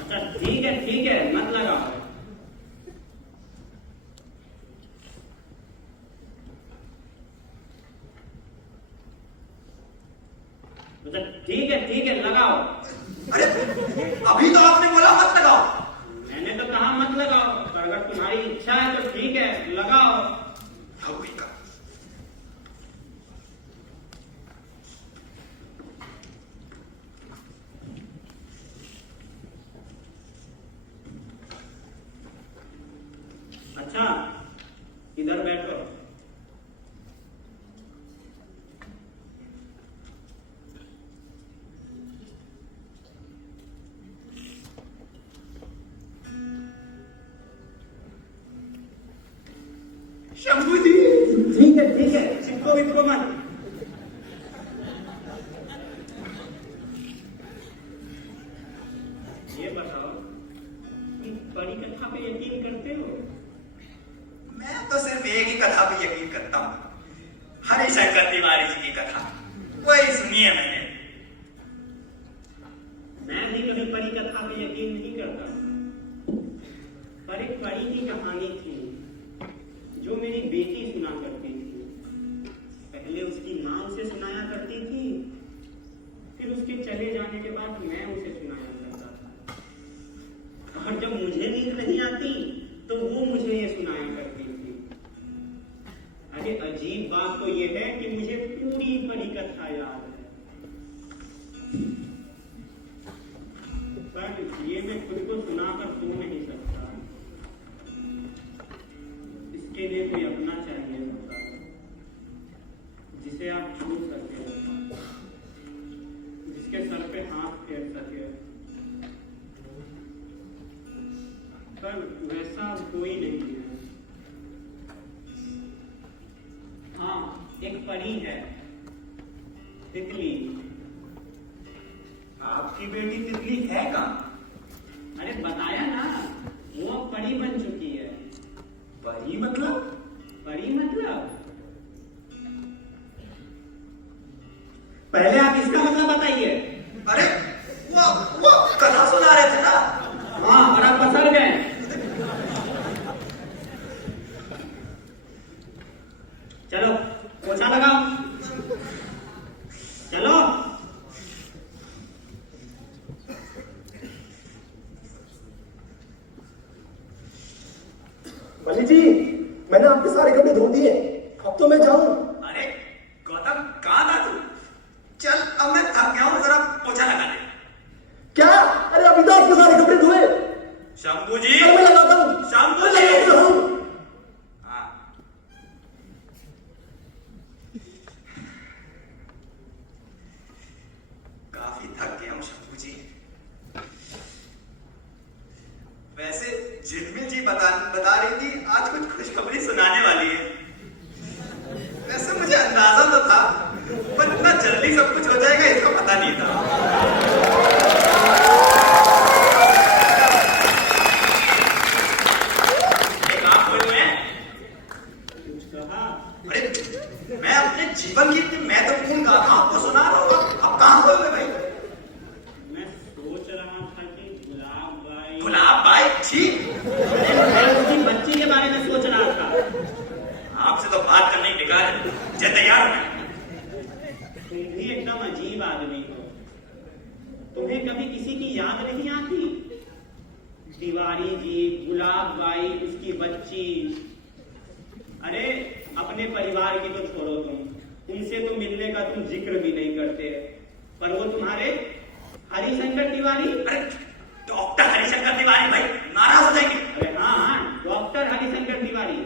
अच्छा ठीक है, मत लगाओ। अच्छा ठीक है, लगाओ। अरे अभी तो आपने बोला मत लगाओ। मैंने तो कहा मत लगाओ, पर अगर तुम्हारी इच्छा है तो ठीक है, लगाओ। हौवी का। अच्छा, इधर बैठो। शंभू जी, ठीक है, चिपको मत। ये बताओ कि परी कथा पे यकीन करते हो? मैं तो सिर्फ एक ही कथा पे यकीन करता हूँ, हरिशंकर तिवारी जी की कथा। वही सुनी है मैंने। मैं भी कभी परी कथा पे यकीन नहीं करता, पर एक परी की कहानी थी जो मेरी बेटी सुना करती थी। पहले उसकी माँ उसे सुनाया करती थी, फिर उसके चले जाने के बाद मैं उसे सुनाया करता था। और जब मुझे नींद नहीं आती तो वो मुझे ये सुनाया करती थी। अरे अजीब बात तो ये है कि मुझे पूरी परी कथा याद है, पर ये मैं खुद को सुनाकर सुन नहीं सकता। इसके लिए कोई अपना चाहिए होता, जिसे आप छू सके, जिसके सर पे हाथ फेर सके, पर वैसा कोई नहीं है। हाँ, एक परी है, तितली। आपकी बेटी तितली है कहाँ? अरे बताया ना, वो अब परी बन चुकी है। परी मतलब? परी मतलब? पहले आप इसका मतलब बताइए। अरे वो कथा सुना रहे थे ना। हाँ, और आप पसर गए। चलो पोछा लगाओ, चलो। बली जी, मैंने आपके सारे कपड़े धो दिए, अब तो मैं जाऊं। अरे गौतम, कहाँ था तू? चल, अब मैं थक गया हूँ, जरा पोछा लगा दे। क्या? अरे अभी तो आपके सारे कपड़े धोए। शंभू जी, मैं लगाता हूँ। शंभू मैं जी। लगाता हूँ। हाँ। काफी थक गया हूँ शंभू जी। वैसे झिलमिल जी बता रही थी आज कुछ खुशखबरी सुनाने वाली है। वैसे मुझे अंदाजा तो था, पर इतना जल्दी सब कुछ हो जाएगा इसका पता नहीं था। एक आप बोलूं कुछ कहा? अरे मैं अपने जीवन की इतनी महत्वपूर्ण गाथा आपको सुना रहा हूँ, अब कहाँ बोल रहे भाई? मैं सोच रहा था कि गुलाब बाई जी, मैं उसकी बच्ची के बारे में सोच रहा था। आपसे तो बात करने की बेकार है, मुझे तैयार हो। तुम भी एकदम अजीब आदमी हो। तुम्हें कभी किसी की याद नहीं आती? तिवारी जी, गुलाब बाई, उसकी बच्ची। अरे अपने परिवार की तो छोड़ो, उनसे तो मिलने का तुम जिक्र भी नहीं करते, पर वो तुम्हारे हरिशंकर तिवारी। अरे डॉक्टर हरिशंकर तिवारी भाई नाराज हो जाएंगे। अरे हाँ, डॉक्टर हरिशंकर तिवारी,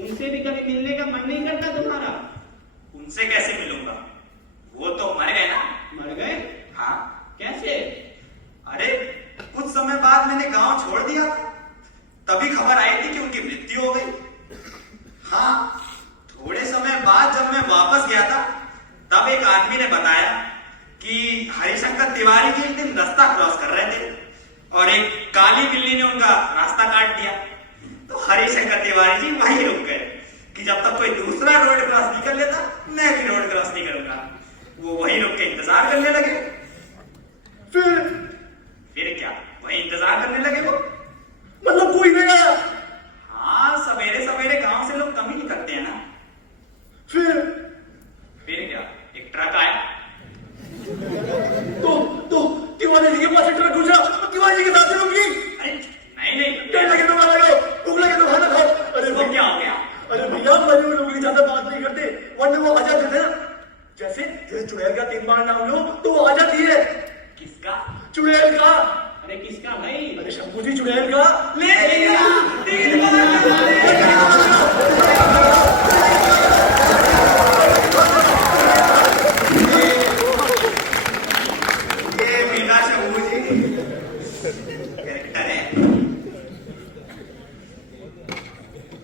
उनसे भी कभी मिलने का मन नहीं करता तुम्हारा? उनसे कैसे मिलूंगा, वो तो मर गए ना। मर गए? हाँ। कैसे? अरे कुछ समय बाद मैंने गांव छोड़ दिया, तभी खबर आई थी कि उनकी मृत्यु हो गई। हाँ, थोड़े समय बाद जब मैं वापस गया था, तब एक आदमी ने बताया कि हरिशंकर तिवारी जी एक दिन रास्ता क्रॉस कर रहे थे और एक काली बिल्ली ने उनका रास्ता काट दिया। तो हरिशंकर तिवारी जी वहीं रुक गए कि जब तक कोई दूसरा रोड क्रॉस नहीं कर लेता मैं भी रोड क्रॉस नहीं करूंगा। वो वहीं रुक के इंतजार करने लगे। फिर क्या, वहीं इंतजार करने लगे वो। मतलब कोई नहीं आया? हाँ, सवेरे सवेरे गांव से लोग कम ही निकलते हैं ना। फिर क्या, एक ट्रक आया। तो तिवारी जी के पास एक ट्रक घुसा, तिवारी जी के साथ रुकी। अरे नहीं, डर लगे तो खाना खाओ, भूख लगे तो खाना खाओ। अरे वो क्या हो गया? अरे भैया, मरे हुए लोगों की ज्यादा बात नहीं करते, वरना वो आ जाते थे ना। जैसे चुड़ैल का 3 बार नाम लो तो वो आ जाती है। किसका? चुड़ैल का। अरे किसका भाई? अरे शंभू जी, चुड़ैल का। ले लिया 3 बार। ये मेरा शंभू जी कैरेक्टर है।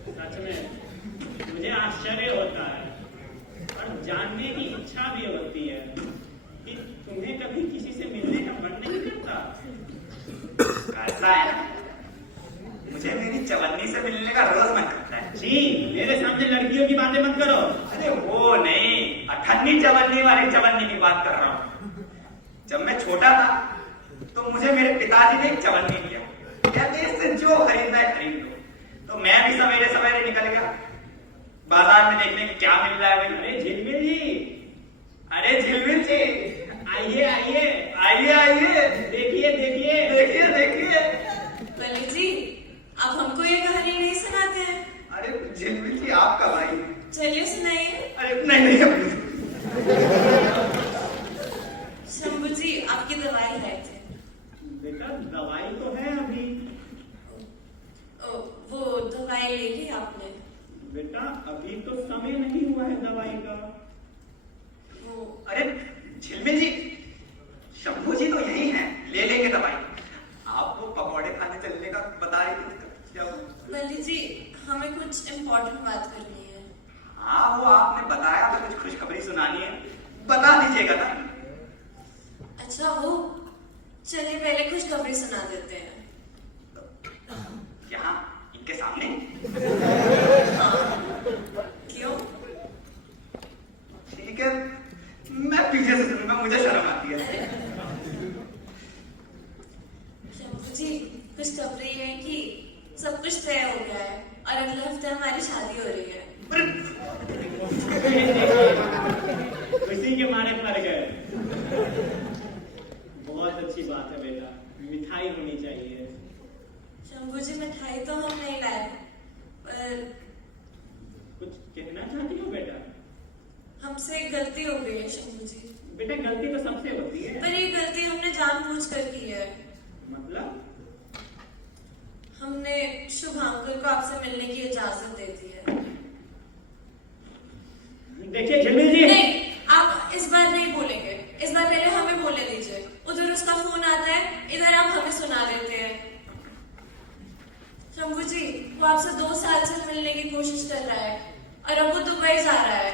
सच में मुझे आश्चर्य होता है और जानने की इच्छा भी होती है कि तुम्हें कभी किसी से मिलने का मन नहीं करता। कैसा है, मुझे मेरी चवन्नी से मिलने का रोज मन करता है। जी, मेरे सामने लड़कियों की बातें मत करो। अरे वो नहीं, अठन्नी चवन्नी वाली चवन्नी की बात कर रहा हूँ। जब मैं छोटा था तो मुझे मेरे पिताजी ने एक चवन्नी दिया, कहते इससे जो खरीदना है खरीद लो। तो मैं भी सवेरे सवेरे निकल गया बाजार में देखने की क्या मिल रहा है भाई। अरे झिलमिल जी, अरे झिलमिल जी, आइए आइए, आइए आइए, देखिए देखिए। देखिए देखिए। ललित जी, आप हमको ये कहानी नहीं सुनाते हैं? अरे झिलमिल जी, आपका भाई। चलिए सुनाइए। अरे नहीं, शंभू जी, आपकी दवाई है थे। बेटा दवाई तो है अभी। वो दवाई ले ली आपने? बेटा अभी तो समय नहीं हुआ है दवाई का। वो अरे झिलमिल जी, शंभू जी तो यही हैं, ले लेंगे दवाई। आप वो पकौड़े खाने चलने का बता रही थी क्या? ललित जी, हमें कुछ इम्पोर्टेंट बात करनी है। हाँ, वो आपने बताया था कुछ खुशखबरी सुनानी है, बता दीजिएगा ना। अच्छा, वो चलिए पहले खुशखबरी सुना देते हैं। यहाँ इनके सामने? क्यों? ठीक है, मैं पीछे से सुनूंगा, मुझे शर्म आती है। शंभू जी, खुशखबरी है कि सब कुछ तय हो गया है और अगले हफ्ते हमारी शादी हो रही है। उसी के मारे पड़ गए। बहुत अच्छी बात है बेटा, मिठाई होनी चाहिए। शंभू जी, मिठाई तो हम नहीं लाए, पर कुछ कहना चाहती हो बेटा? हमसे एक गलती हो गई है शंभू जी। बेटा गलती तो सबसे होती है। पर ये गलती हमने जानबूझकर की है। मतलब? हमने शुभांकर को आपसे मिलने की इजाजत दे दी है। देखिए झिलमिल जी, नहीं, आप इस बार नहीं बोलेंगे। इस बार पहले हमें बोलने दीजिए। उधर उसका फोन आता है, इधर आप हमें सुना देते हैं। शंभू जी, वो आपसे 2 साल से मिलने की कोशिश कर रहा है और अब वो दुबई जा रहा है।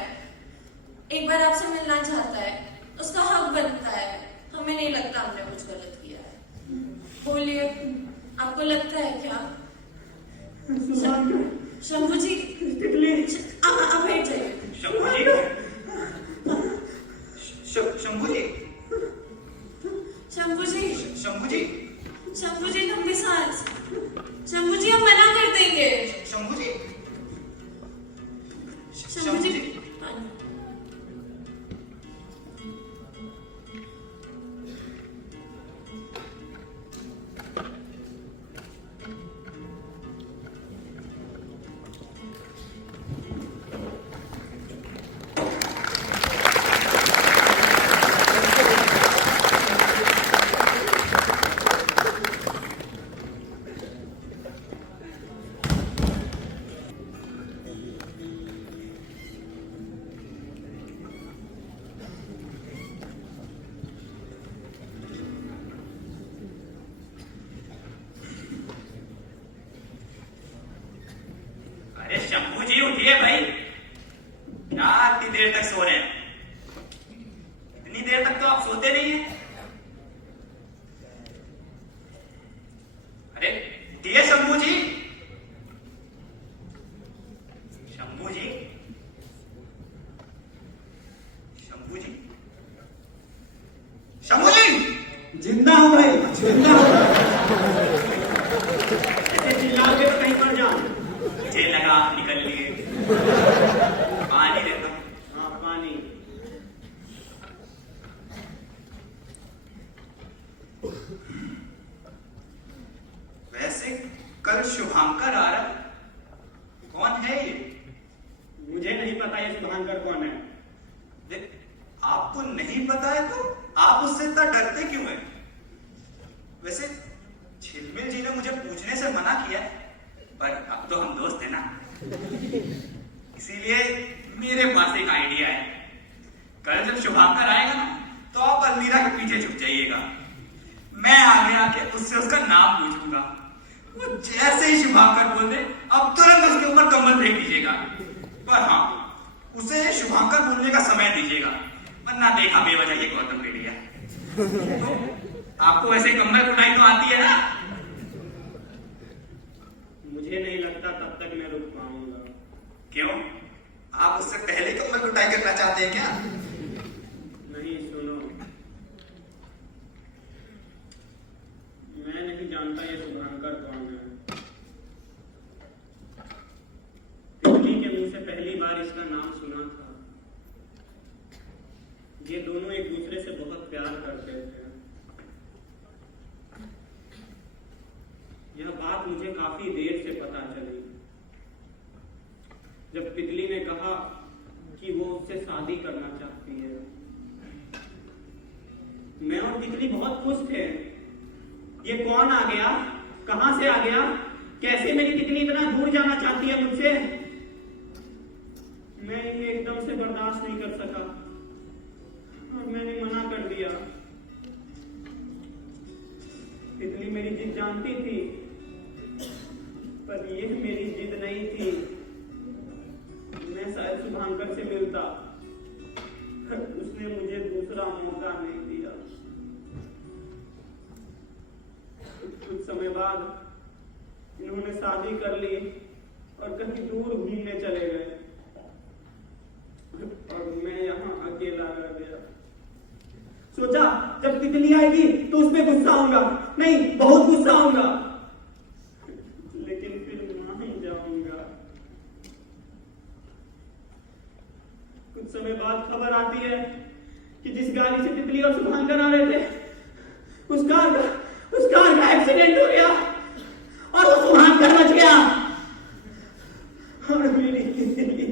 एक बार आपसे मिलना चाहता है, उसका हक बनता है। हमें नहीं लगता हमने कुछ गलत किया है। बोलिए, आपको लगता है क्या? शंभू जी, आप बैठ जाइए। शंभू जी, शंभू जी, शंभू जी, शंभू जी, शंभू जी, लंबी सांस। शंभू जी, हम मना कर देंगे। शंभू जी, शंभू जी, जिंदा हूं भाई, जिंदा हूं। ऐसे चिल्लाओगे तो कहीं पर जाऊं। मुझे लगा आप निकल लिए। पानी देता हूं। हाँ, पानी। वैसे कल शुभांकर आ रहा, कौन है ये? मुझे नहीं पता ये शुभांकर कौन है। आपको नहीं पता है तो आप उससे इतना डरते क्यों हैं? वैसे झिलमिल जी ने मुझे पूछने से मना किया, पर अब तो हम दोस्त हैं ना, इसीलिए मेरे पास एक आइडिया है। कल जब शुभांकर आएगा ना, तो आप अलमीरा के पीछे छुप जाइएगा। मैं आगे आके उससे उसका नाम पूछूंगा। वो जैसे ही शुभांकर बोल दे, अब तुरंत उसके ऊपर कंबल फेंक दीजिएगा। पर हाँ, उसे शुभांकर बोलने का समय दीजिएगा, वरना देखा बेवजह ये गौतम पेड़िया। तो आपको वैसे कंबल कुटाई तो आती है ना? मुझे नहीं लगता तब तक मैं रुक पाऊंगा। क्यों? आप उससे पहले कंबल कुटाई करना चाहते हैं क्या? नहीं, सुनो, मैं नहीं जानता ये शुभांकर कौन है। तितली के मुंह से पहली बार इसका नाम सुना था। ये दोनों एक दूसरे से बहुत प्यार करते थे। यह बात मुझे काफी देर से पता चली, जब तितली ने कहा कि वो उससे शादी करना चाहती है। मैं और तितली बहुत खुश थे। ये कौन आ गया, कहां से आ गया, कैसे मेरी तितली इतना दूर जाना चाहती है मुझसे? मैं ये एकदम से बर्दाश्त नहीं कर सका और मैंने मना कर दिया। तितली मेरी जिद जानती थी, पर ये मेरी जिद नहीं थी। मैं शायद शुभांकर से मिलता, उसने मुझे दूसरा मौका नहीं दिया। कुछ समय बाद इन्होंने शादी कर ली और कहीं दूर घूमने चले गए और मैं यहाँ अकेला रह गया। सोचा जब तितली आएगी तो उसमें गुस्सा होगा, नहीं बहुत गुस्सा होगा, लेकिन फिर मान जाऊंगा। कुछ समय बाद खबर आती है कि जिस गाड़ी से तितली और शुभांकर आ रहे थे, उस कार का एक्सीडेंट हो गया और वो शुभांकर बच गया और मेरी तितली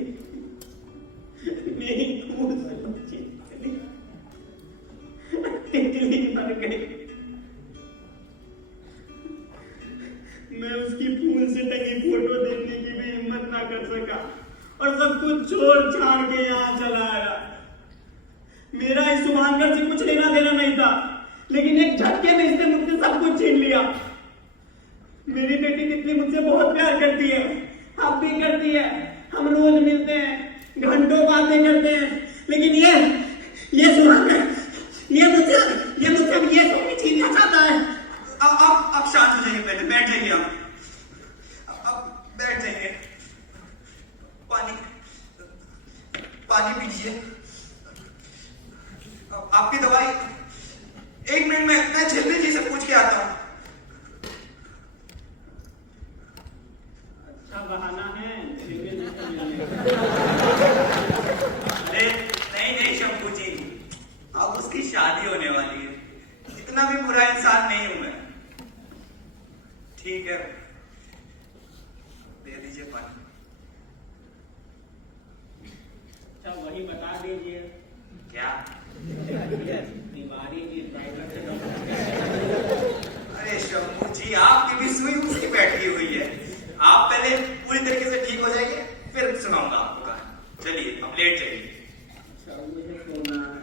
मर गई। मैं उसकी फूल से टंगी फोटो देखने की भी हिम्मत ना कर सका और सब कुछ छोड़ छाड़ के यहाँ चला आया। मेरा इस शुभांकर से कुछ लेना देना नहीं था, लेकिन एक झटके में इसने मुझसे सब कुछ छीन लिया। मेरी बेटी तितली मुझसे बहुत प्यार करती है, आप भी करती है, हम रोज मिलते हैं, घंटों बातें करते हैं, लेकिन ये शुभांकर ये मुझसे ये सब छीनना चाहता है। अब शांत हो जाइए, पहले बैठ जाइए। अब बैठ जाइए, पानी पीजिए। आपकी दवाई 1 मिनट में मैं झिलमिल जी से पूछ के आता हूँ। अच्छा बहाना है झिलमिल जी से मिलने का। अरे नहीं शंभू जी, अब उसकी शादी होने वाली है, इतना भी बुरा इंसान नहीं हूं मैं। ठीक है, दे दीजिए पानी। अच्छा वही बता दीजिए क्या? बीमारी की ड्राइवर से अरे शंभू जी, आपकी भी सुई उसी बैठी हुई है। आप पहले पूरी तरीके से ठीक हो जाइए, फिर सुनाऊंगा आपको कहानी। चलिए अब लेट जाइए। अच्छा मुझे सोना है।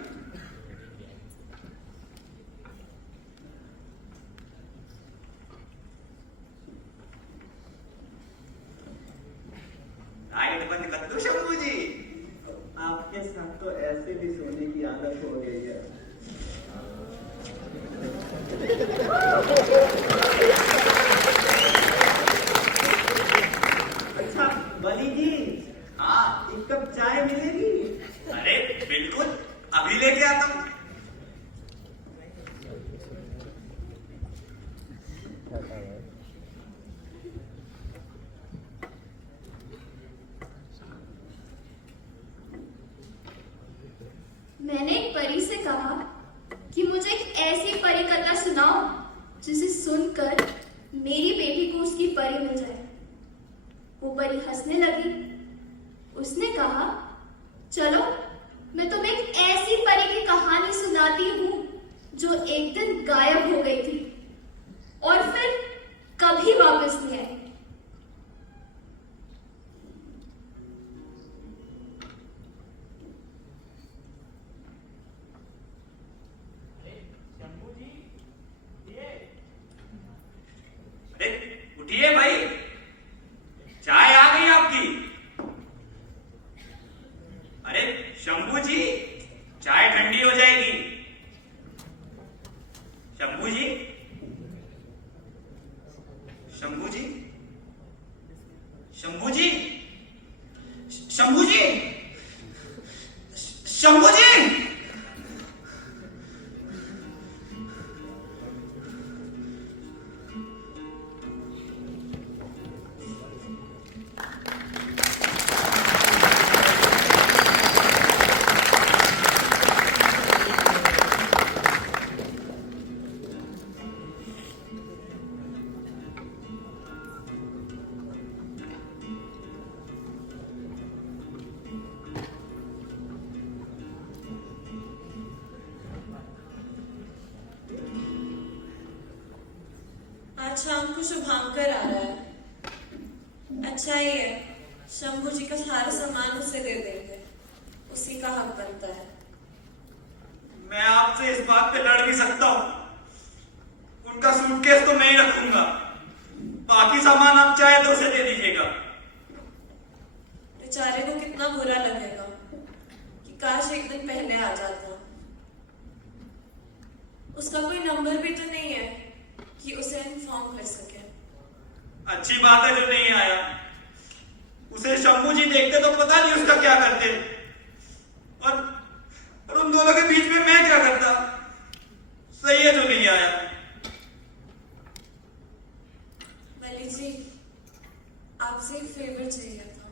लाइट बंद कर दो शंभू जी। आपके साथ तो ऐसे भी सोने की आदत हो गई है। अच्छा बली जी, हाँ, एक कप चाय मिलेगी? अरे बिल्कुल, अभी लेके आता हूँ। जिसे सुनकर मेरी बेटी को उसकी परी मिल जाए। वो परी हंसने लगी। उसने कहा, चलो मैं तुम्हें एक ऐसी परी की कहानी सुनाती हूँ जो एक दिन गायब हो गई थी और फिर कभी वापस नहीं आई। अरे उठिए भाई, चाय आ गई आपकी। अरे शंभू जी, चाय ठंडी हो जाएगी। शंभू जी, शंभू जी, शंभू जी, शंभू जी, शंभू जी। आज शाम को शुभांकर आ रहा है। अच्छा ही है, शंभू जी का सारा सामान उसे दे देंगे, उसी का हक बनता है। मैं आपसे इस बात पे लड़ भी सकता हूं। उनका सूटकेस तो मैं ही रखूंगा, बाकी सामान आप चाहे तो उसे दे दीजिएगा। बेचारे को कितना बुरा लगेगा कि काश एक दिन पहले आ जाता। उसका कोई नंबर भी तो नहीं है कि उसे इन्फॉर्म कर सके। अच्छी बात है जो नहीं आया। उसे शंभू जी देखते तो पता नहीं उसका क्या करते, और उन दोनों के बीच में मैं क्या करता। सही है जो नहीं आया। वली जी, आपसे एक फेवर चाहिए था।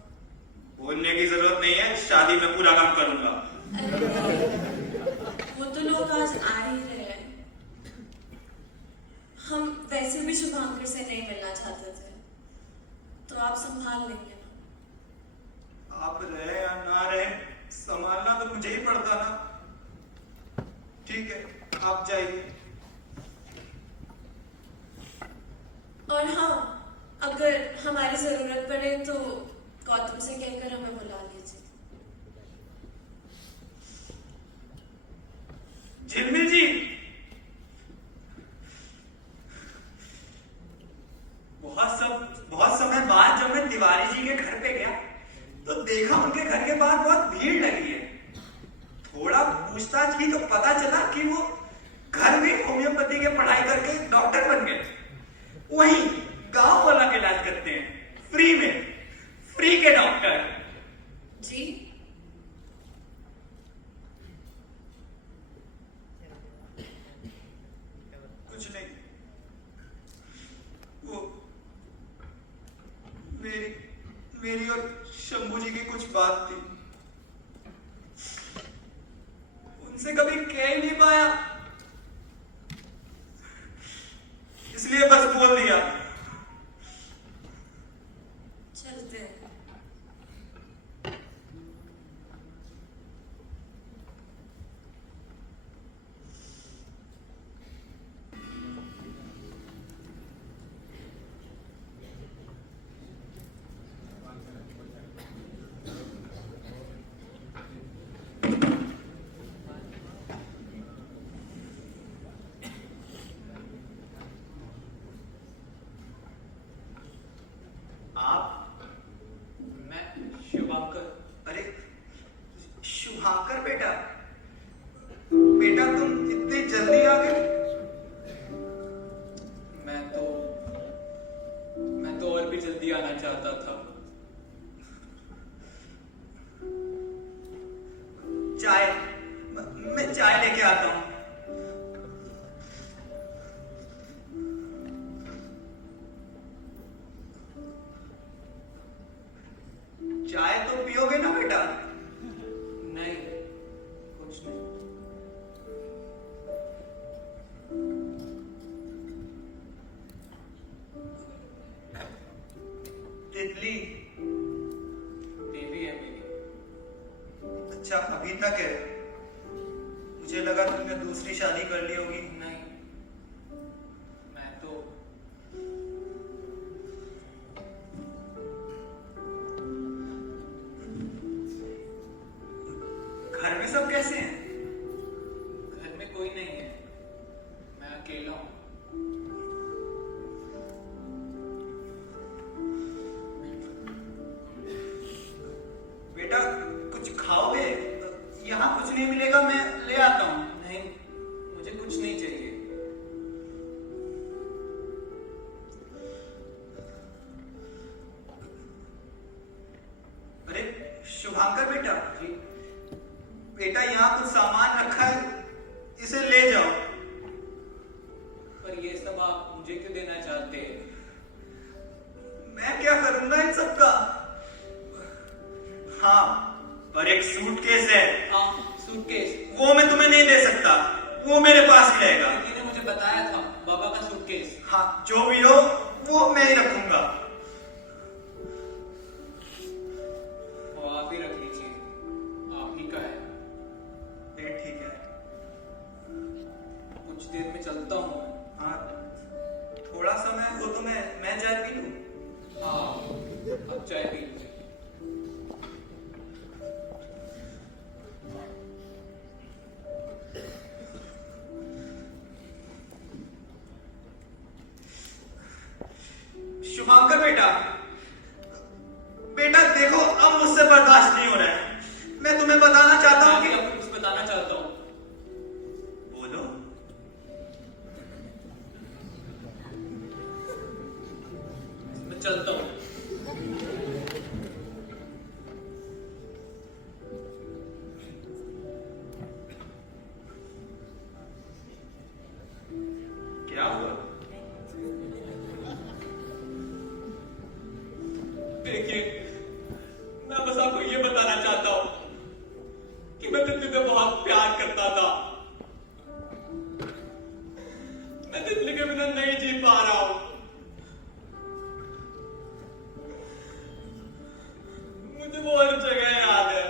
बोलने की जरूरत नहीं है, शादी में पूरा काम करूंगा। वो तो लोग आज आ ही रहे हैं। हम वैसे भी शुभांकर से नहीं मिलना चाहते थे, तो आप संभाल लेंगे ना? आप रहे या ना रहे, संभालना तो मुझे ही पड़ता ना। ठीक है, आप जाइए। और हाँ, अगर हमारी जरूरत पड़े तो गौतम से कहकर हमें बुला लीजिए। झिलमिल जी, बहुत समय बाद जब मैं तिवारी जी के घर पे गया तो देखा उनके घर के बाहर बहुत भीड़ लगी है। थोड़ा पूछताछ की तो पता चला कि वो घर में होम्योपैथी के पढ़ाई करके डॉक्टर बन गए। वहीं गांव वाला के इलाज करते हैं, फ्री में, फ्री के डॉक्टर। जी, कुछ नहीं, वो मेरी और शंभू जी की कुछ बात थी, उनसे कभी कह ही नहीं पाया, इसलिए बस बोल दिया। चलते हैं। अरे शुभांकर बेटा, बेटा तुम इतनी जल्दी आ गए। मैं तो और भी जल्दी आना चाहता था। चाय, मैं चाय लेके आता हूं। चाय तो पियोगे ना बेटा? नहीं, कुछ नहीं। पर ये सब आप मुझे क्यों देना चाहते हैं? मैं क्या करूंगा इन सब का? हाँ, पर एक सूटकेस है, हाँ, सूटकेस। वो मैं तुम्हें नहीं दे सकता, वो मेरे पास ही रहेगा। किसी ने मुझे बताया था, बाबा का सूटकेस। हाँ, जो भी हो वो मैं ही रखूंगा। वो आप ही रख लीजिए, आप ही का है। ये ठीक है। कुछ देर में चलता हूँ। हाँ, थोड़ा समय हो तो मैं चाय पी लूं। हाँ, अब चाय पी लीजिए। शुभांकर बेटा, बेटा देखो, अब मुझसे बर्दाश्त नहीं हो रहा है। मैं तुम्हें बताना चाहता हूँ मैं कि आपको कुछ बताना चाहता हूँ। बोलो। मैं चलता हूँ। क्या हुआ? देखिए, मैं बस आपको ये बताना चाहता हूँ कि मैं तितली से बहुत प्यार करता था। मैं तितली के बिना नहीं जी पा रहा हूँ। मुझे वो हर जगह याद है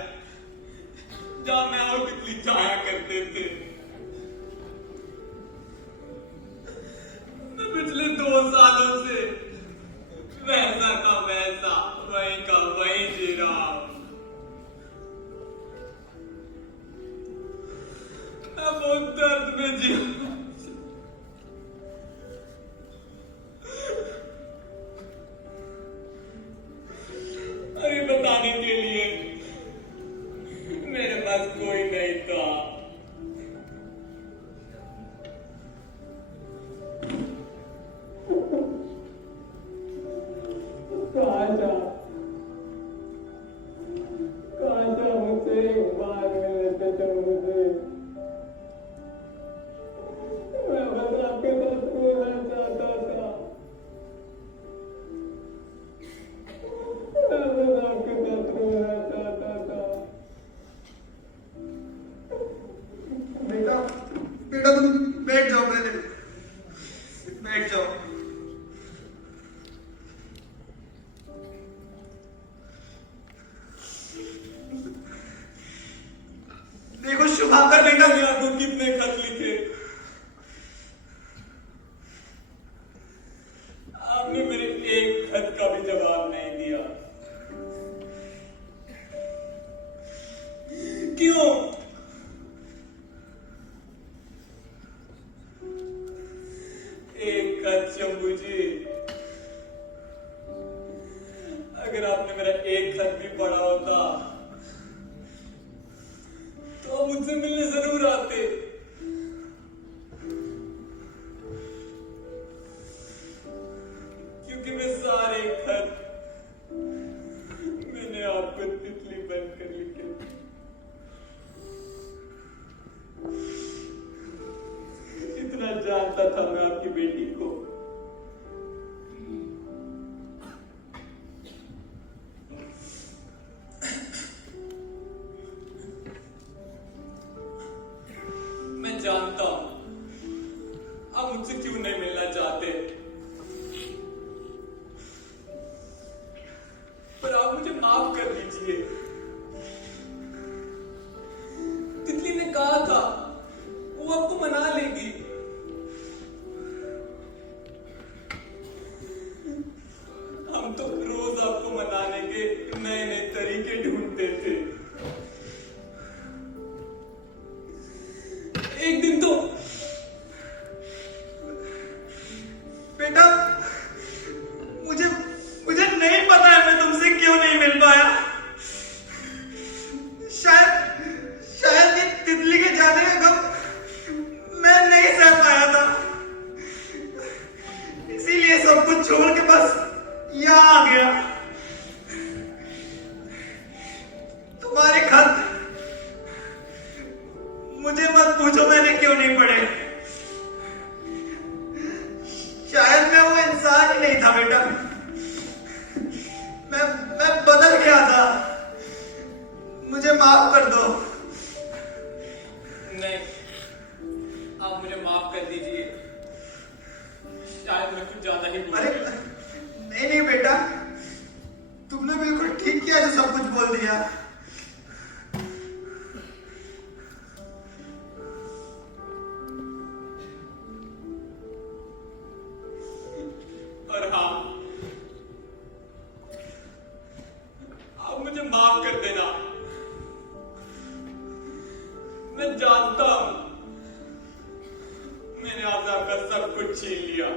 जहाँ मैं और तितली जाया करते थे। मैं पिछले 2 सालों से वैसा का वैसा, वही का वही जी रहा हूं। मैं बहुत दर्द में जी रहा हूं। अरे बताने के लिए मेरे पास कोई नहीं था। काजा मुझसे एक बार मिलने थे तो मुझे, मैं बस आपके साथ रहना चाहता था। मैं बस आपके साथ रहना चाहता था। बेटा, बेटा तुम बैठ जाओ, पहले बैठ जाओ। देखो शुभाकर बेटा, मैंने आपको कितने खत लिखे, आपने मेरे एक खत का भी जवाब नहीं दिया। क्यों? एक खत शंभू जी, अगर आपने मेरा एक खत भी पढ़ा होता तो मुझसे मिलने जरूर आते। क्योंकि मैं सारे खत मैंने आपको तितली बनकर लिखे। इतना जानता था मैं आपकी बेटी को। मैं जानता हूं आप मुझसे क्यों नहीं मिलना चाहते, पर आप मुझे माफ कर दीजिए। तितली ने कहा था वो आपको मना लेगी। हम तो रोज आपको मनाने के नए नए तरीके ढूंढते थे। एक दिन तो बेटा, मुझे नहीं पता है मैं तुमसे क्यों नहीं मिल पाया। शायद ये तितली के जाने का गम मैं नहीं सह पाया था, इसीलिए सब कुछ छोड़ के बस यहाँ आ गया। तुम्हारे खत मुझे मत पूछो मैंने क्यों नहीं पढ़े। शायद मैं वो इंसान ही नहीं था बेटा। मैं बदल गया था। मुझे माफ कर दो। नहीं, आप मुझे माफ कर दीजिए। शायद मैं कुछ ज्यादा ही अरे नहीं बेटा, तुमने बिल्कुल ठीक किया जो सब कुछ बोल दिया। और हाँ, आप मुझे माफ कर देना। मैं जानता हूं मैंने आपसे आपका सब कुछ छीन लिया।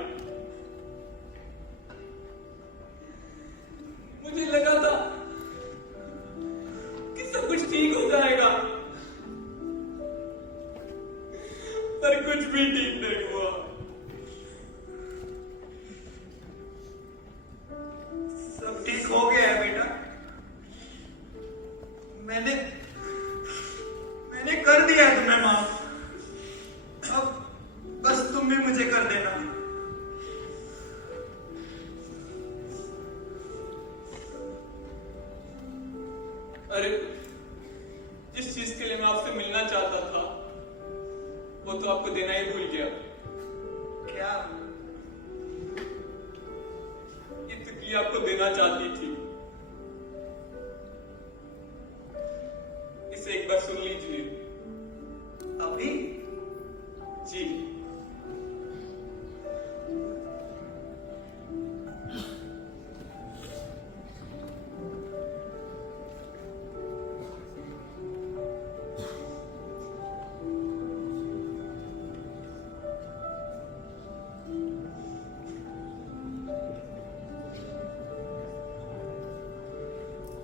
मुझे लगा था कि सब कुछ ठीक हो जाएगा, पर कुछ भी ठीक नहीं हुआ। सब ठीक हो गया है बेटा। मैंने कर दिया है तुम्हें माफ। अब बस तुम भी मुझे कर देना। अरे, जिस चीज के लिए मैं आपसे मिलना चाहता था वो तो आपको देना ही भूल गया। क्या? ये तकलीफ आपको देना चाहती थी। इसे एक बार सुन लीजिए। अभी? जी।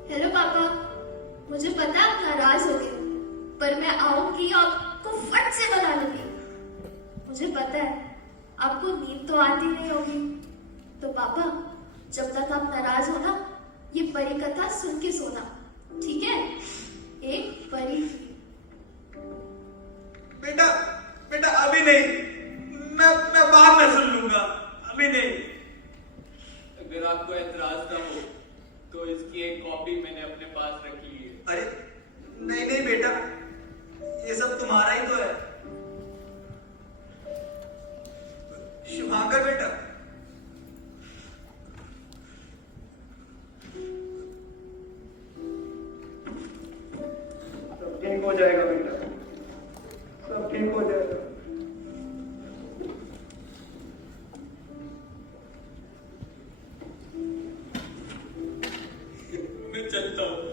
हेलो पापा, मुझे पता है आप नाराज हो गए, पर मैं आऊंगी आपको फट से बना लूंगी। मुझे पता है आपको नींद तो आती नहीं होगी, तो पापा जब तक आप नाराज हो ना, ये परी कथा सुन के सोना, ठीक है? एक परी थी। बेटा अभी नहीं। मैं बाद में सुन लूंगा, अभी नहीं। अगर आपको एतराज ना हो तो इसकी एक कॉपी मैंने अपने पास रखी है। अरे नहीं बेटा, ये सब तुम्हारा ही तो है। शुभांकर बेटा, सब ठीक हो जाएगा बेटा, सब ठीक हो जाएगा। मैं चलता हूँ।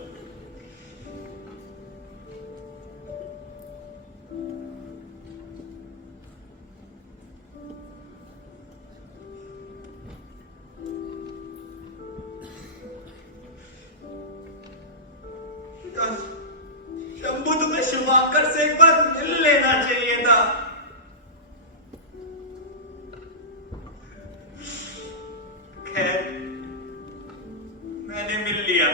शंभू, तुम्हें शुभांकर से एक बार मिल लेना चाहिए था। खैर, मैंने मिल लिया।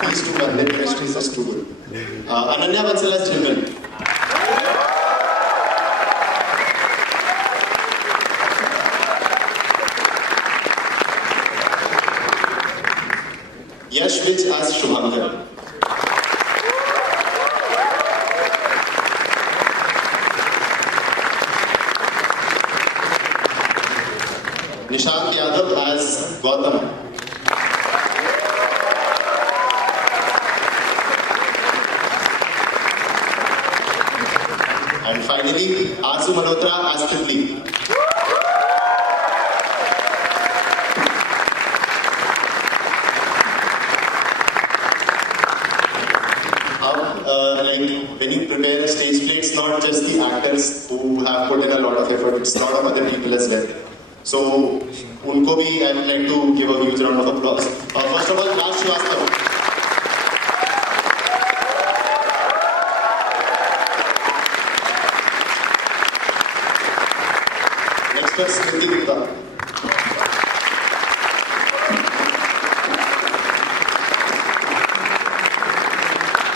These two are the ministries of school. Ananya Vatsala's children. Yashvich as Shubhankar. Nishant Yadav as Gautam. And finally, Asu Malhotra as Tripli. When you prepare a stage play, it's not just the actors who have put in a lot of effort, it's a lot of other people as well. So, unko bhi I would like to give a huge round of applause. First of all, Raj Srivastava. Next up, Smriti Gupta.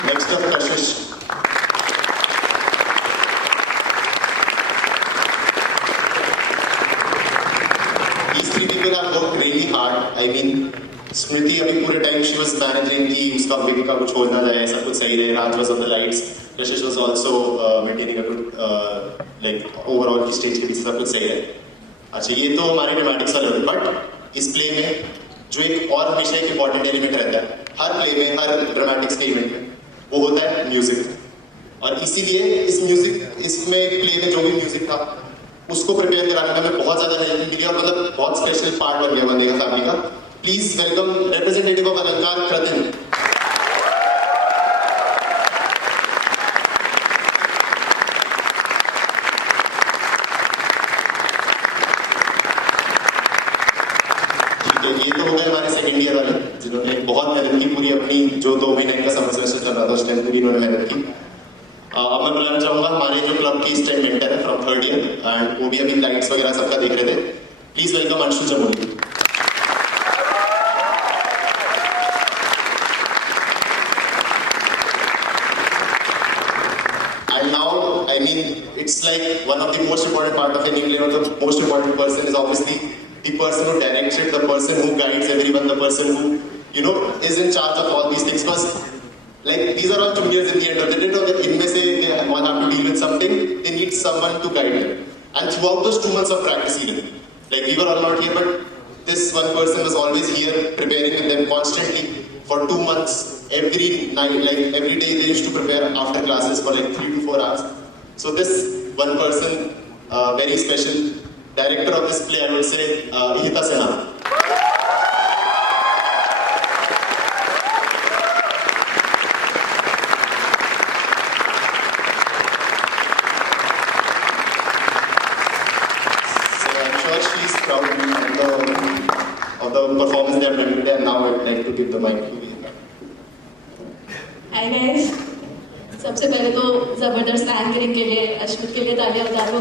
Next up, Kashish. These three people have worked really hard. I mean, Smriti अभी पूरे time she was managing कि उसका wig का कुछ हो ना जाए, सब कुछ सही रहे. Raj was on the lights. Kashish was also maintaining a good like overall की stage के पीछे सब कुछ सही रहे. अच्छा ये तो हमारे dramatics वाले होते, but इस play में जो एक और हमेशा एक important element रहता है, हर play में हर dramatics के event में वो होता है म्यूजिक. और इसीलिए इस म्यूजिक इसमें प्ले में जो भी म्यूजिक था उसको प्रिपेयर कराने में हमें बहुत ज्यादा हेल्प मिली और मतलब बहुत स्पेशल पार्ट बन गया बंदे का फैमिली का. प्लीज वेलकम रिप्रेजेंटेटिव ऑफ अलंकार कृतिन. ये तो हो गए हमारे सेकेंड ईयर वाले जिन्होंने बहुत मेहनत की, पूरी अपनी जो 2 महीने का समर सेमेस्टर चल रहा था उस टाइम पूरी उन्होंने मेहनत की. अब मैं बुलाना चाहूंगा हमारे जो क्लब की इस टाइम मेंटर है फ्रॉम 3rd ईयर एंड वो भी अभी लाइट्स वगैरह सबका देख रहे थे. Please welcome Anshu Jamuni. And now, I mean, it's like one of the most important part of any play, or the most important person is obviously the person who directs it, the person who guides everyone, the person who, you know, is in charge of all these things. Because, like, these are all juniors in the end of the day, or inme se they all have to deal with something, they need someone to guide them. And throughout those 2 months of practice even, like, we were all not here, but this one person was always here, preparing with them constantly for 2 months, every night, like, every day they used to prepare after classes for like 3 to 4 hours. So this one person, very special, director of this play, I would say, Ihita Sinha. She's proud of the performance they have done today, and now I'd like to give the mic to Ihita. Hi guys, सबसे पहले तो जबरदस्त anchoring के लिए अश्मित के लिए तालियां बजा दो.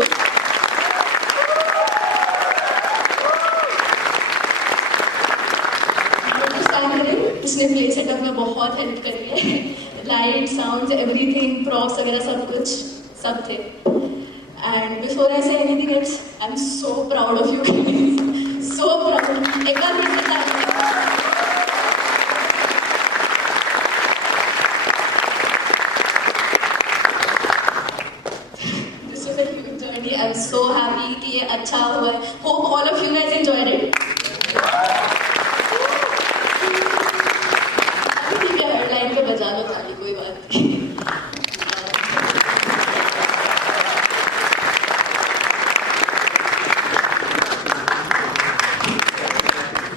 इसने प्ले सेटअप में बहुत हेल्प करी है. लाइट, साउंड, एवरीथिंग, प्रॉप्स वगैरह सब कुछ सब थे. And before I say anything else, I'm so proud of you guys. So proud. एक बार फिर से तालियां. This was a huge journey. I'm so happy कि ये अच्छा हुआ. Hope all of you guys enjoyed it. अभी ठीक है, हेडलाइन पे बजा लो ताली, कोई बात नहीं.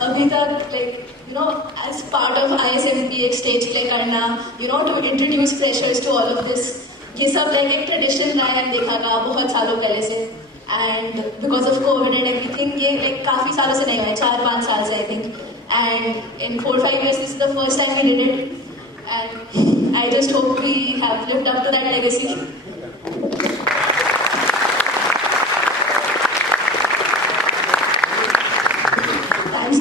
अभी तक like you know as part of ISMP एक stage play करना, you know to introduce freshers to all of this, ये सब like एक tradition रहा है देखा था बहुत सालों पहले से. And because of COVID and everything, ये like काफी सालों से नहीं हुआ है, 4-5 साल से I think. And in 4-5 years this is the first time we did it. And I just hope we have lived up to that legacy. Thanks.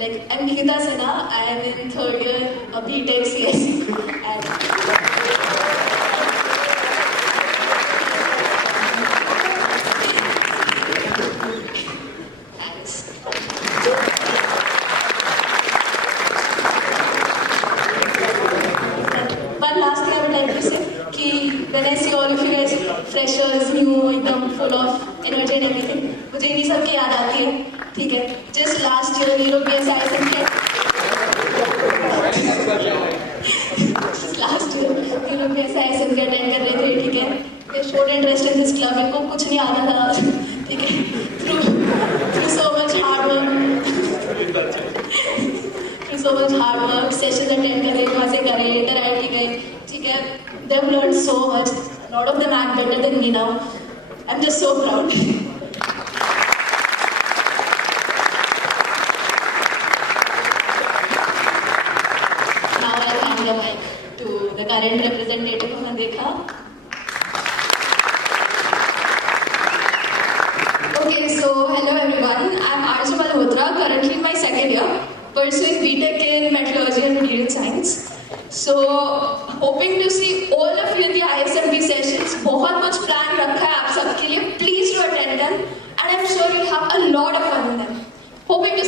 Like I'm Ihita Sinha. I am in 3rd year of BTech CSE. ठीक है, just last year European ISM के last year European ISM के attend कर रहे थे, ठीक है। मैं showed interest in this club, मेरे को कुछ नहीं आता था, ठीक है। Through so much hard work session attend करे, वहाँ से करे, लेटर आई के गए, ठीक है। They have learn so much, lot of them are better than me now, I am just so proud. Now I hand the mic to the current representative of Andekha. Okay, so hello everyone. I'm Arju Malhotra, currently in my second year, pursuing BTech in Metallurgy and Material Science. So, hoping to see all of you in the ISMB sessions. बहुत कुछ plan रखा है आप सबके लिए. Please do attend them, and I'm sure you'll have a lot of fun in them. Hoping to